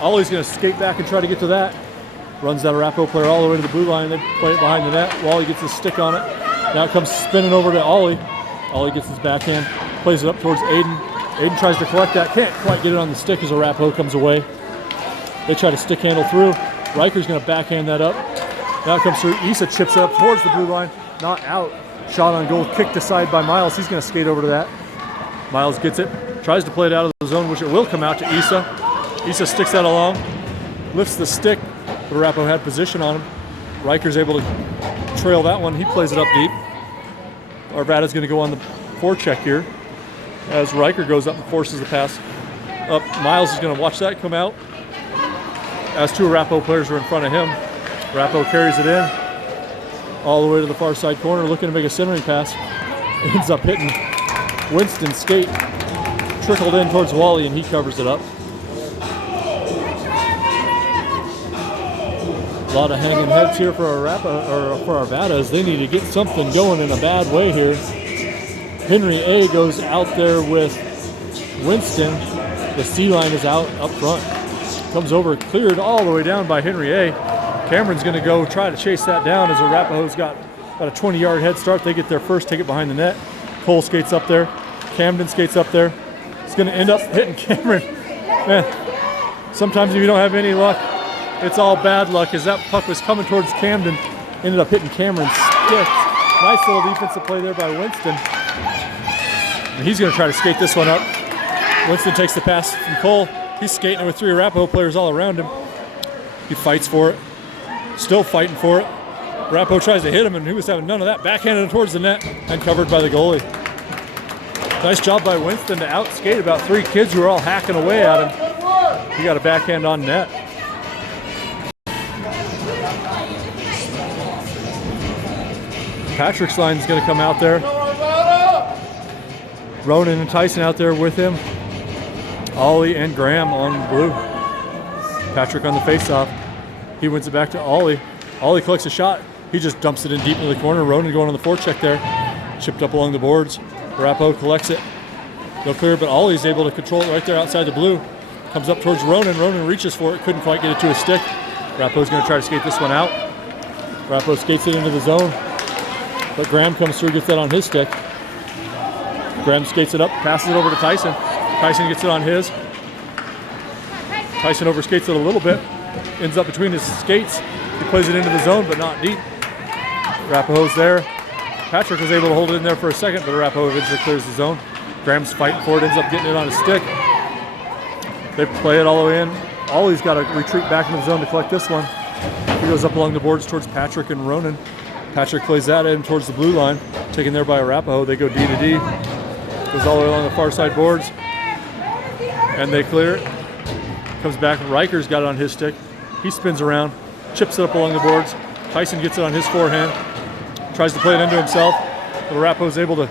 Ollie's going to skate back and try to get to that. Runs that Arapahoe player all the way to the blue line. They play it behind the net. Wally gets his stick on it. Now it comes spinning over to Ollie. Ollie gets his backhand. Plays it up towards Aiden. Aiden tries to collect that. Can't quite get it on the stick as Arapahoe comes away. They try to stick handle through. Riker's going to backhand that up. Now it comes through. Issa chips it up towards the blue line. Not out. Shot on goal. Kicked aside by Miles. He's going to skate over to that. Miles gets it. Tries to play it out of the zone, which it will come out to Issa. Issa sticks that along. Lifts the stick. But Arapahoe had position on him. Riker's able to trail that one. He plays it up deep. Arvada's going to go on the forecheck here as Riker goes up and forces the pass up. Miles is going to watch that come out as two Arapahoe players are in front of him. Arapahoe carries it in all the way to the far side corner, looking to make a centering pass. Ends up hitting Winston's skate. Trickled in towards Wally, and he covers it up. A lot of hanging heads here for Arvada as they need to get something going in a bad way here. Henry A goes out there with Winston. The C line is out up front. Comes over, cleared all the way down by Henry A. Cameron's going to go try to chase that down as Arapahoe's got about a 20-yard head start. They get there first, take it behind the net. Cole skates up there. Camden skates up there. It's going to end up hitting Cameron. Man, sometimes if you don't have any luck, it's all bad luck as that puck was coming towards Camden. Ended up hitting Cameron's stick. Nice little defensive play there by Winston. And he's going to try to skate this one up. Winston takes the pass from Cole. He's skating with three Arapahoe players all around him. He fights for it. Still fighting for it. Arapahoe tries to hit him, and he was having none of that. Backhanded towards the net and covered by the goalie. Nice job by Winston to outskate about three kids who were all hacking away at him. He got a backhand on net. Patrick's line is going to come out there. Ronan and Tyson out there with him. Ollie and Graham on blue. Patrick on the faceoff. He wins it back to Ollie. Ollie collects a shot. He just dumps it in deep into the corner. Ronan going on the forecheck there. Chipped up along the boards. Arapahoe collects it. They'll clear, but Ollie's able to control it right there outside the blue. Comes up towards Ronan. Ronan reaches for it. Couldn't quite get it to his stick. Arapahoe's going to try to skate this one out. Arapahoe skates it into the zone. But Graham comes through, gets that on his stick. Graham skates it up, passes it over to Tyson. Tyson gets it on his. Tyson overskates it a little bit. Ends up between his skates. He plays it into the zone, but not deep. Arapahoe's there. Patrick was able to hold it in there for a second, but Arapahoe eventually clears the zone. Graham's fighting for it, ends up getting it on his stick. They play it all the way in. Ollie's got to retreat back into the zone to collect this one. He goes up along the boards towards Patrick and Ronan. Patrick plays that in towards the blue line, taken there by Arapahoe. They go D to D. Goes all the way along the far side boards. And they clear it. Comes back. Riker's got it on his stick. He spins around, chips it up along the boards. Tyson gets it on his forehand. Tries to play it into himself. But Arapahoe's able to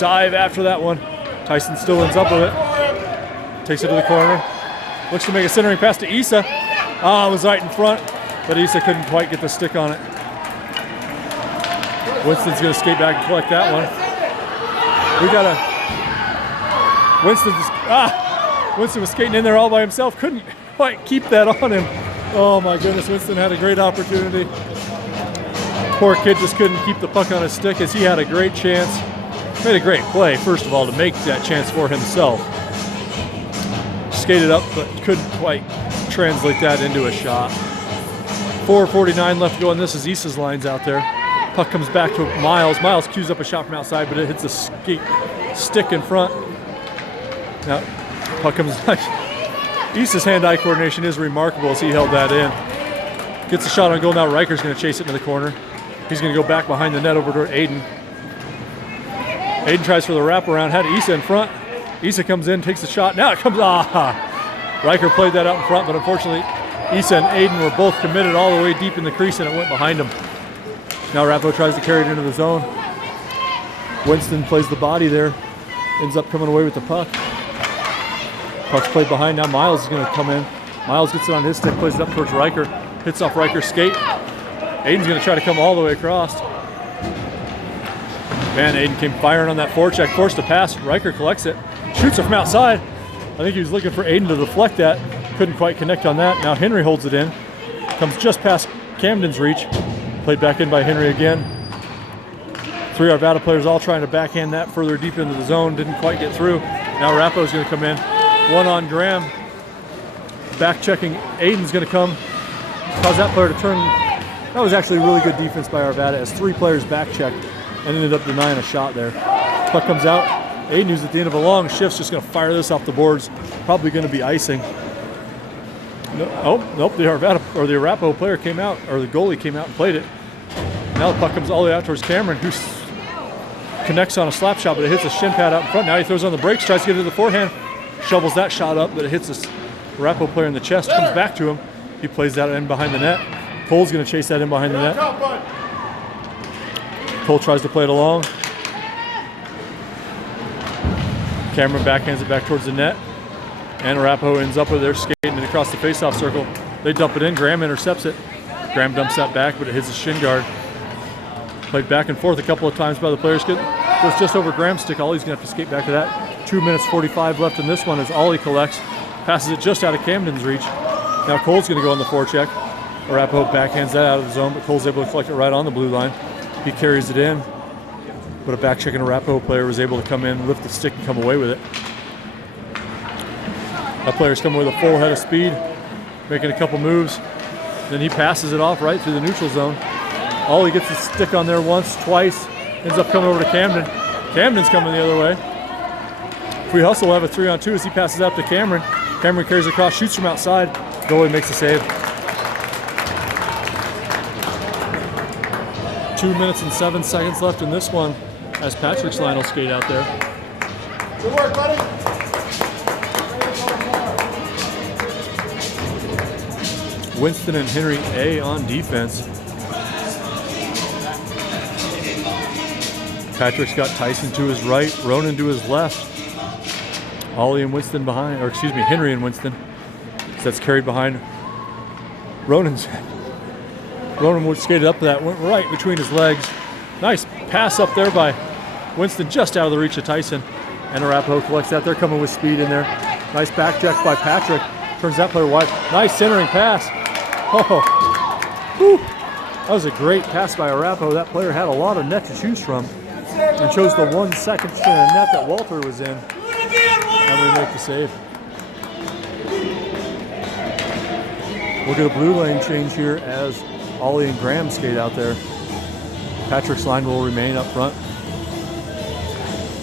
dive after that one. Tyson still ends up with it. Takes it to the corner. Looks to make a centering pass to Issa. It was right in front, but Issa couldn't quite get the stick on it. Winston's going to skate back and collect that one. Winston was skating in there all by himself. Couldn't quite keep that on him. Oh my goodness, Winston had a great opportunity. Poor kid just couldn't keep the puck on his stick as he had a great chance. Made a great play, first of all, to make that chance for himself. Skated up, but couldn't quite translate that into a shot. 4:49 left to go, and this is Issa's lines out there. Puck comes back to Miles. Miles cues up a shot from outside, but it hits the stick in front. Now, puck comes back. Issa's hand-eye coordination is remarkable as he held that in. Gets a shot on goal. Now Riker's going to chase it into the corner. He's going to go back behind the net over to Aiden. Aiden tries for the wraparound. Had Issa in front. Issa comes in, takes the shot. Now it comes. Riker played that out in front, but unfortunately, Issa and Aiden were both committed all the way deep in the crease, and it went behind them. Now Arapahoe tries to carry it into the zone. Winston plays the body there. Ends up coming away with the puck. Puck's played behind. Now Miles is going to come in. Miles gets it on his stick, plays it up towards Riker. Hits off Riker's skate. Aiden's going to try to come all the way across. Man, Aiden came firing on that forecheck. Forced a pass. Riker collects it. Shoots it from outside. I think he was looking for Aiden to deflect that. Couldn't quite connect on that. Now Henry holds it in. Comes just past Camden's reach. Played back in by Henry again. Three Arvada players all trying to backhand that further deep into the zone. Didn't quite get through. Now Arapahoe's going to come in. One on Graham. Back checking. Aiden's going to come. Cause that player to turn. That was actually really good defense by Arvada as three players back checked and ended up denying a shot there. Puck comes out. Aiden, who's at the end of a long shift, just going to fire this off the boards. Probably going to be icing. Nope. The Arapahoe player came out, or the goalie came out and played it. Now the puck comes all the way out towards Cameron, who connects on a slap shot, but it hits a shin pad out in front. Now he throws on the brakes, tries to get it to the forehand, shovels that shot up, but it hits this Arapahoe player in the chest, comes back to him. He plays that in behind the net. Cole's going to chase that in behind the net. Cole tries to play it along. Cameron backhands it back towards the net. And Arapahoe ends up with their skating it across the faceoff circle. They dump it in. Graham intercepts it. Graham dumps that back, but it hits the shin guard. Played back and forth a couple of times by the players. Goes just over Graham's stick. Ollie's going to have to skate back to that. 2 minutes 45 left in this one as Ollie collects. Passes it just out of Camden's reach. Now Cole's going to go on the forecheck. Arapahoe backhands that out of the zone, but Cole's able to collect it right on the blue line. He carries it in, but a back-checking Arapahoe player was able to come in, lift the stick, and come away with it. That player's coming with a full head of speed, making a couple moves. Then he passes it off right through the neutral zone. Ollie gets the stick on there once, twice, ends up coming over to Camden. Camden's coming the other way. Free hustle will have a 3-on-2 as he passes out to Cameron. Cameron carries across, shoots from outside. Goalie makes a save. 2 minutes and 7 seconds left in this one as Patrick's line will skate out there. Good work, buddy. Winston and Henry A on defense. Patrick's got Tyson to his right, Ronan to his left. Ollie and Winston behind, or excuse me, Henry and Winston. So that's carried behind Ronan's. Ronan would skated up to that, went right between his legs. Nice pass up there by Winston, just out of the reach of Tyson. And Arapahoe collects that. They're coming with speed in there. Nice back check by Patrick. Turns that player wide. Nice centering pass. Oh, whew. That was a great pass by Arapahoe. That player had a lot of net to choose from and chose the 1 second net that Walter was in. And we make the save. We'll get a blue lane change here as Ollie and Graham skate out there. Patrick's line will remain up front.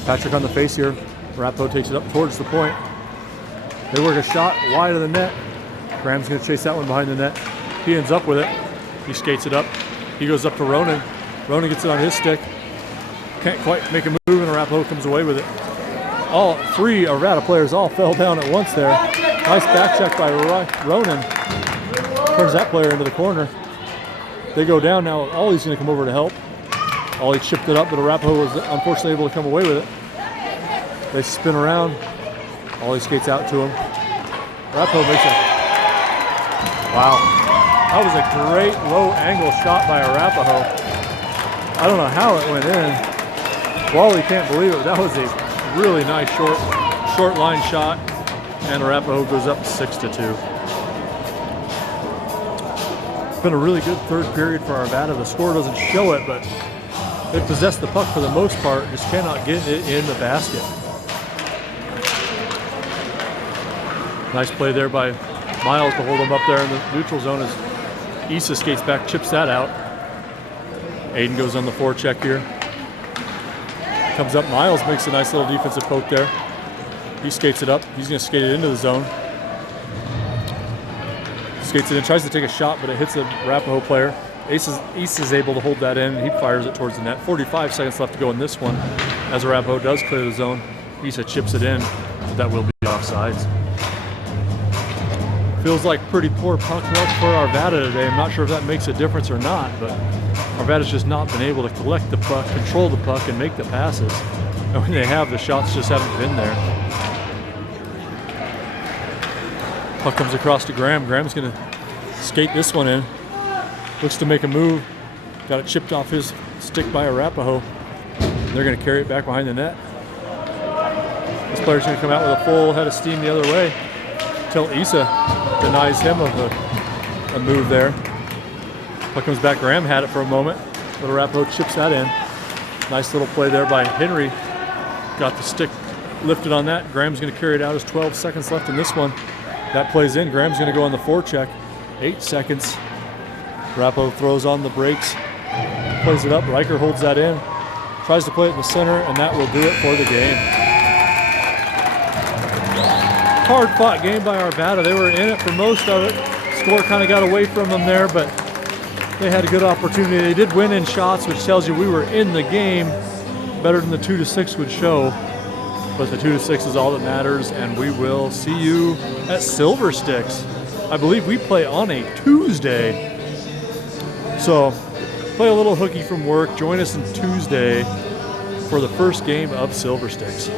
Patrick on the face here. Arapahoe takes it up towards the point. They work a shot wide of the net. Graham's going to chase that one behind the net. He ends up with it. He skates it up. He goes up to Ronan. Ronan gets it on his stick. Can't quite make a move, and Arapahoe comes away with it. all three Arvada players all fell down at once there. Nice back check by Ronan. Turns that player into the corner. They go down now. Ollie's going to come over to help. Ollie chipped it up, but Arapahoe was unfortunately able to come away with it. They spin around. Ollie skates out to him. Arapahoe makes a... Wow. That was a great low angle shot by Arapahoe. I don't know how it went in. Wally can't believe it. That was a really nice short line shot. And Arapahoe goes up 6-2. It's been a really good third period for Arvada. The score doesn't show it, but they possess the puck for the most part, just cannot get it in the basket. Nice play there by Miles to hold him up there in the neutral zone as Issa skates back, chips that out. Aiden goes on the forecheck here. Comes up, Miles makes a nice little defensive poke there. He skates it up. He's going to skate it into the zone. Skates it in, tries to take a shot, but it hits a Arapahoe player. Ace is able to hold that in, and he fires it towards the net. 45 seconds left to go in this one. As Arapahoe does clear the zone, Issa chips it in. That will be offsides. Feels like pretty poor puck luck for Arvada today. I'm not sure if that makes a difference or not, but Arvada's just not been able to collect the puck, control the puck, and make the passes. And when they have, the shots just haven't been there. Puck comes across to Graham. Graham's going to skate this one in. Looks to make a move. Got it chipped off his stick by Arapahoe. They're going to carry it back behind the net. This player's going to come out with a full head of steam the other way until Issa denies him of a move there. Puck comes back. Graham had it for a moment, but Arapahoe chips that in. Nice little play there by Henry. Got the stick lifted on that. Graham's going to carry it out. There's 12 seconds left in this one. That plays in. Graham's going to go on the forecheck. 8 seconds. Arapahoe throws on the brakes. Plays it up. Riker holds that in. Tries to play it in the center, and that will do it for the game. Hard-fought game by Arvada. They were in it for most of it. Score kind of got away from them there, but they had a good opportunity. They did win in shots, which tells you we were in the game. Better than the 2-6 would show. But the 2-6 is all that matters, and we will see you at Silver Sticks. I believe we play on a Tuesday. So play a little hooky from work. Join us on Tuesday for the first game of Silver Sticks.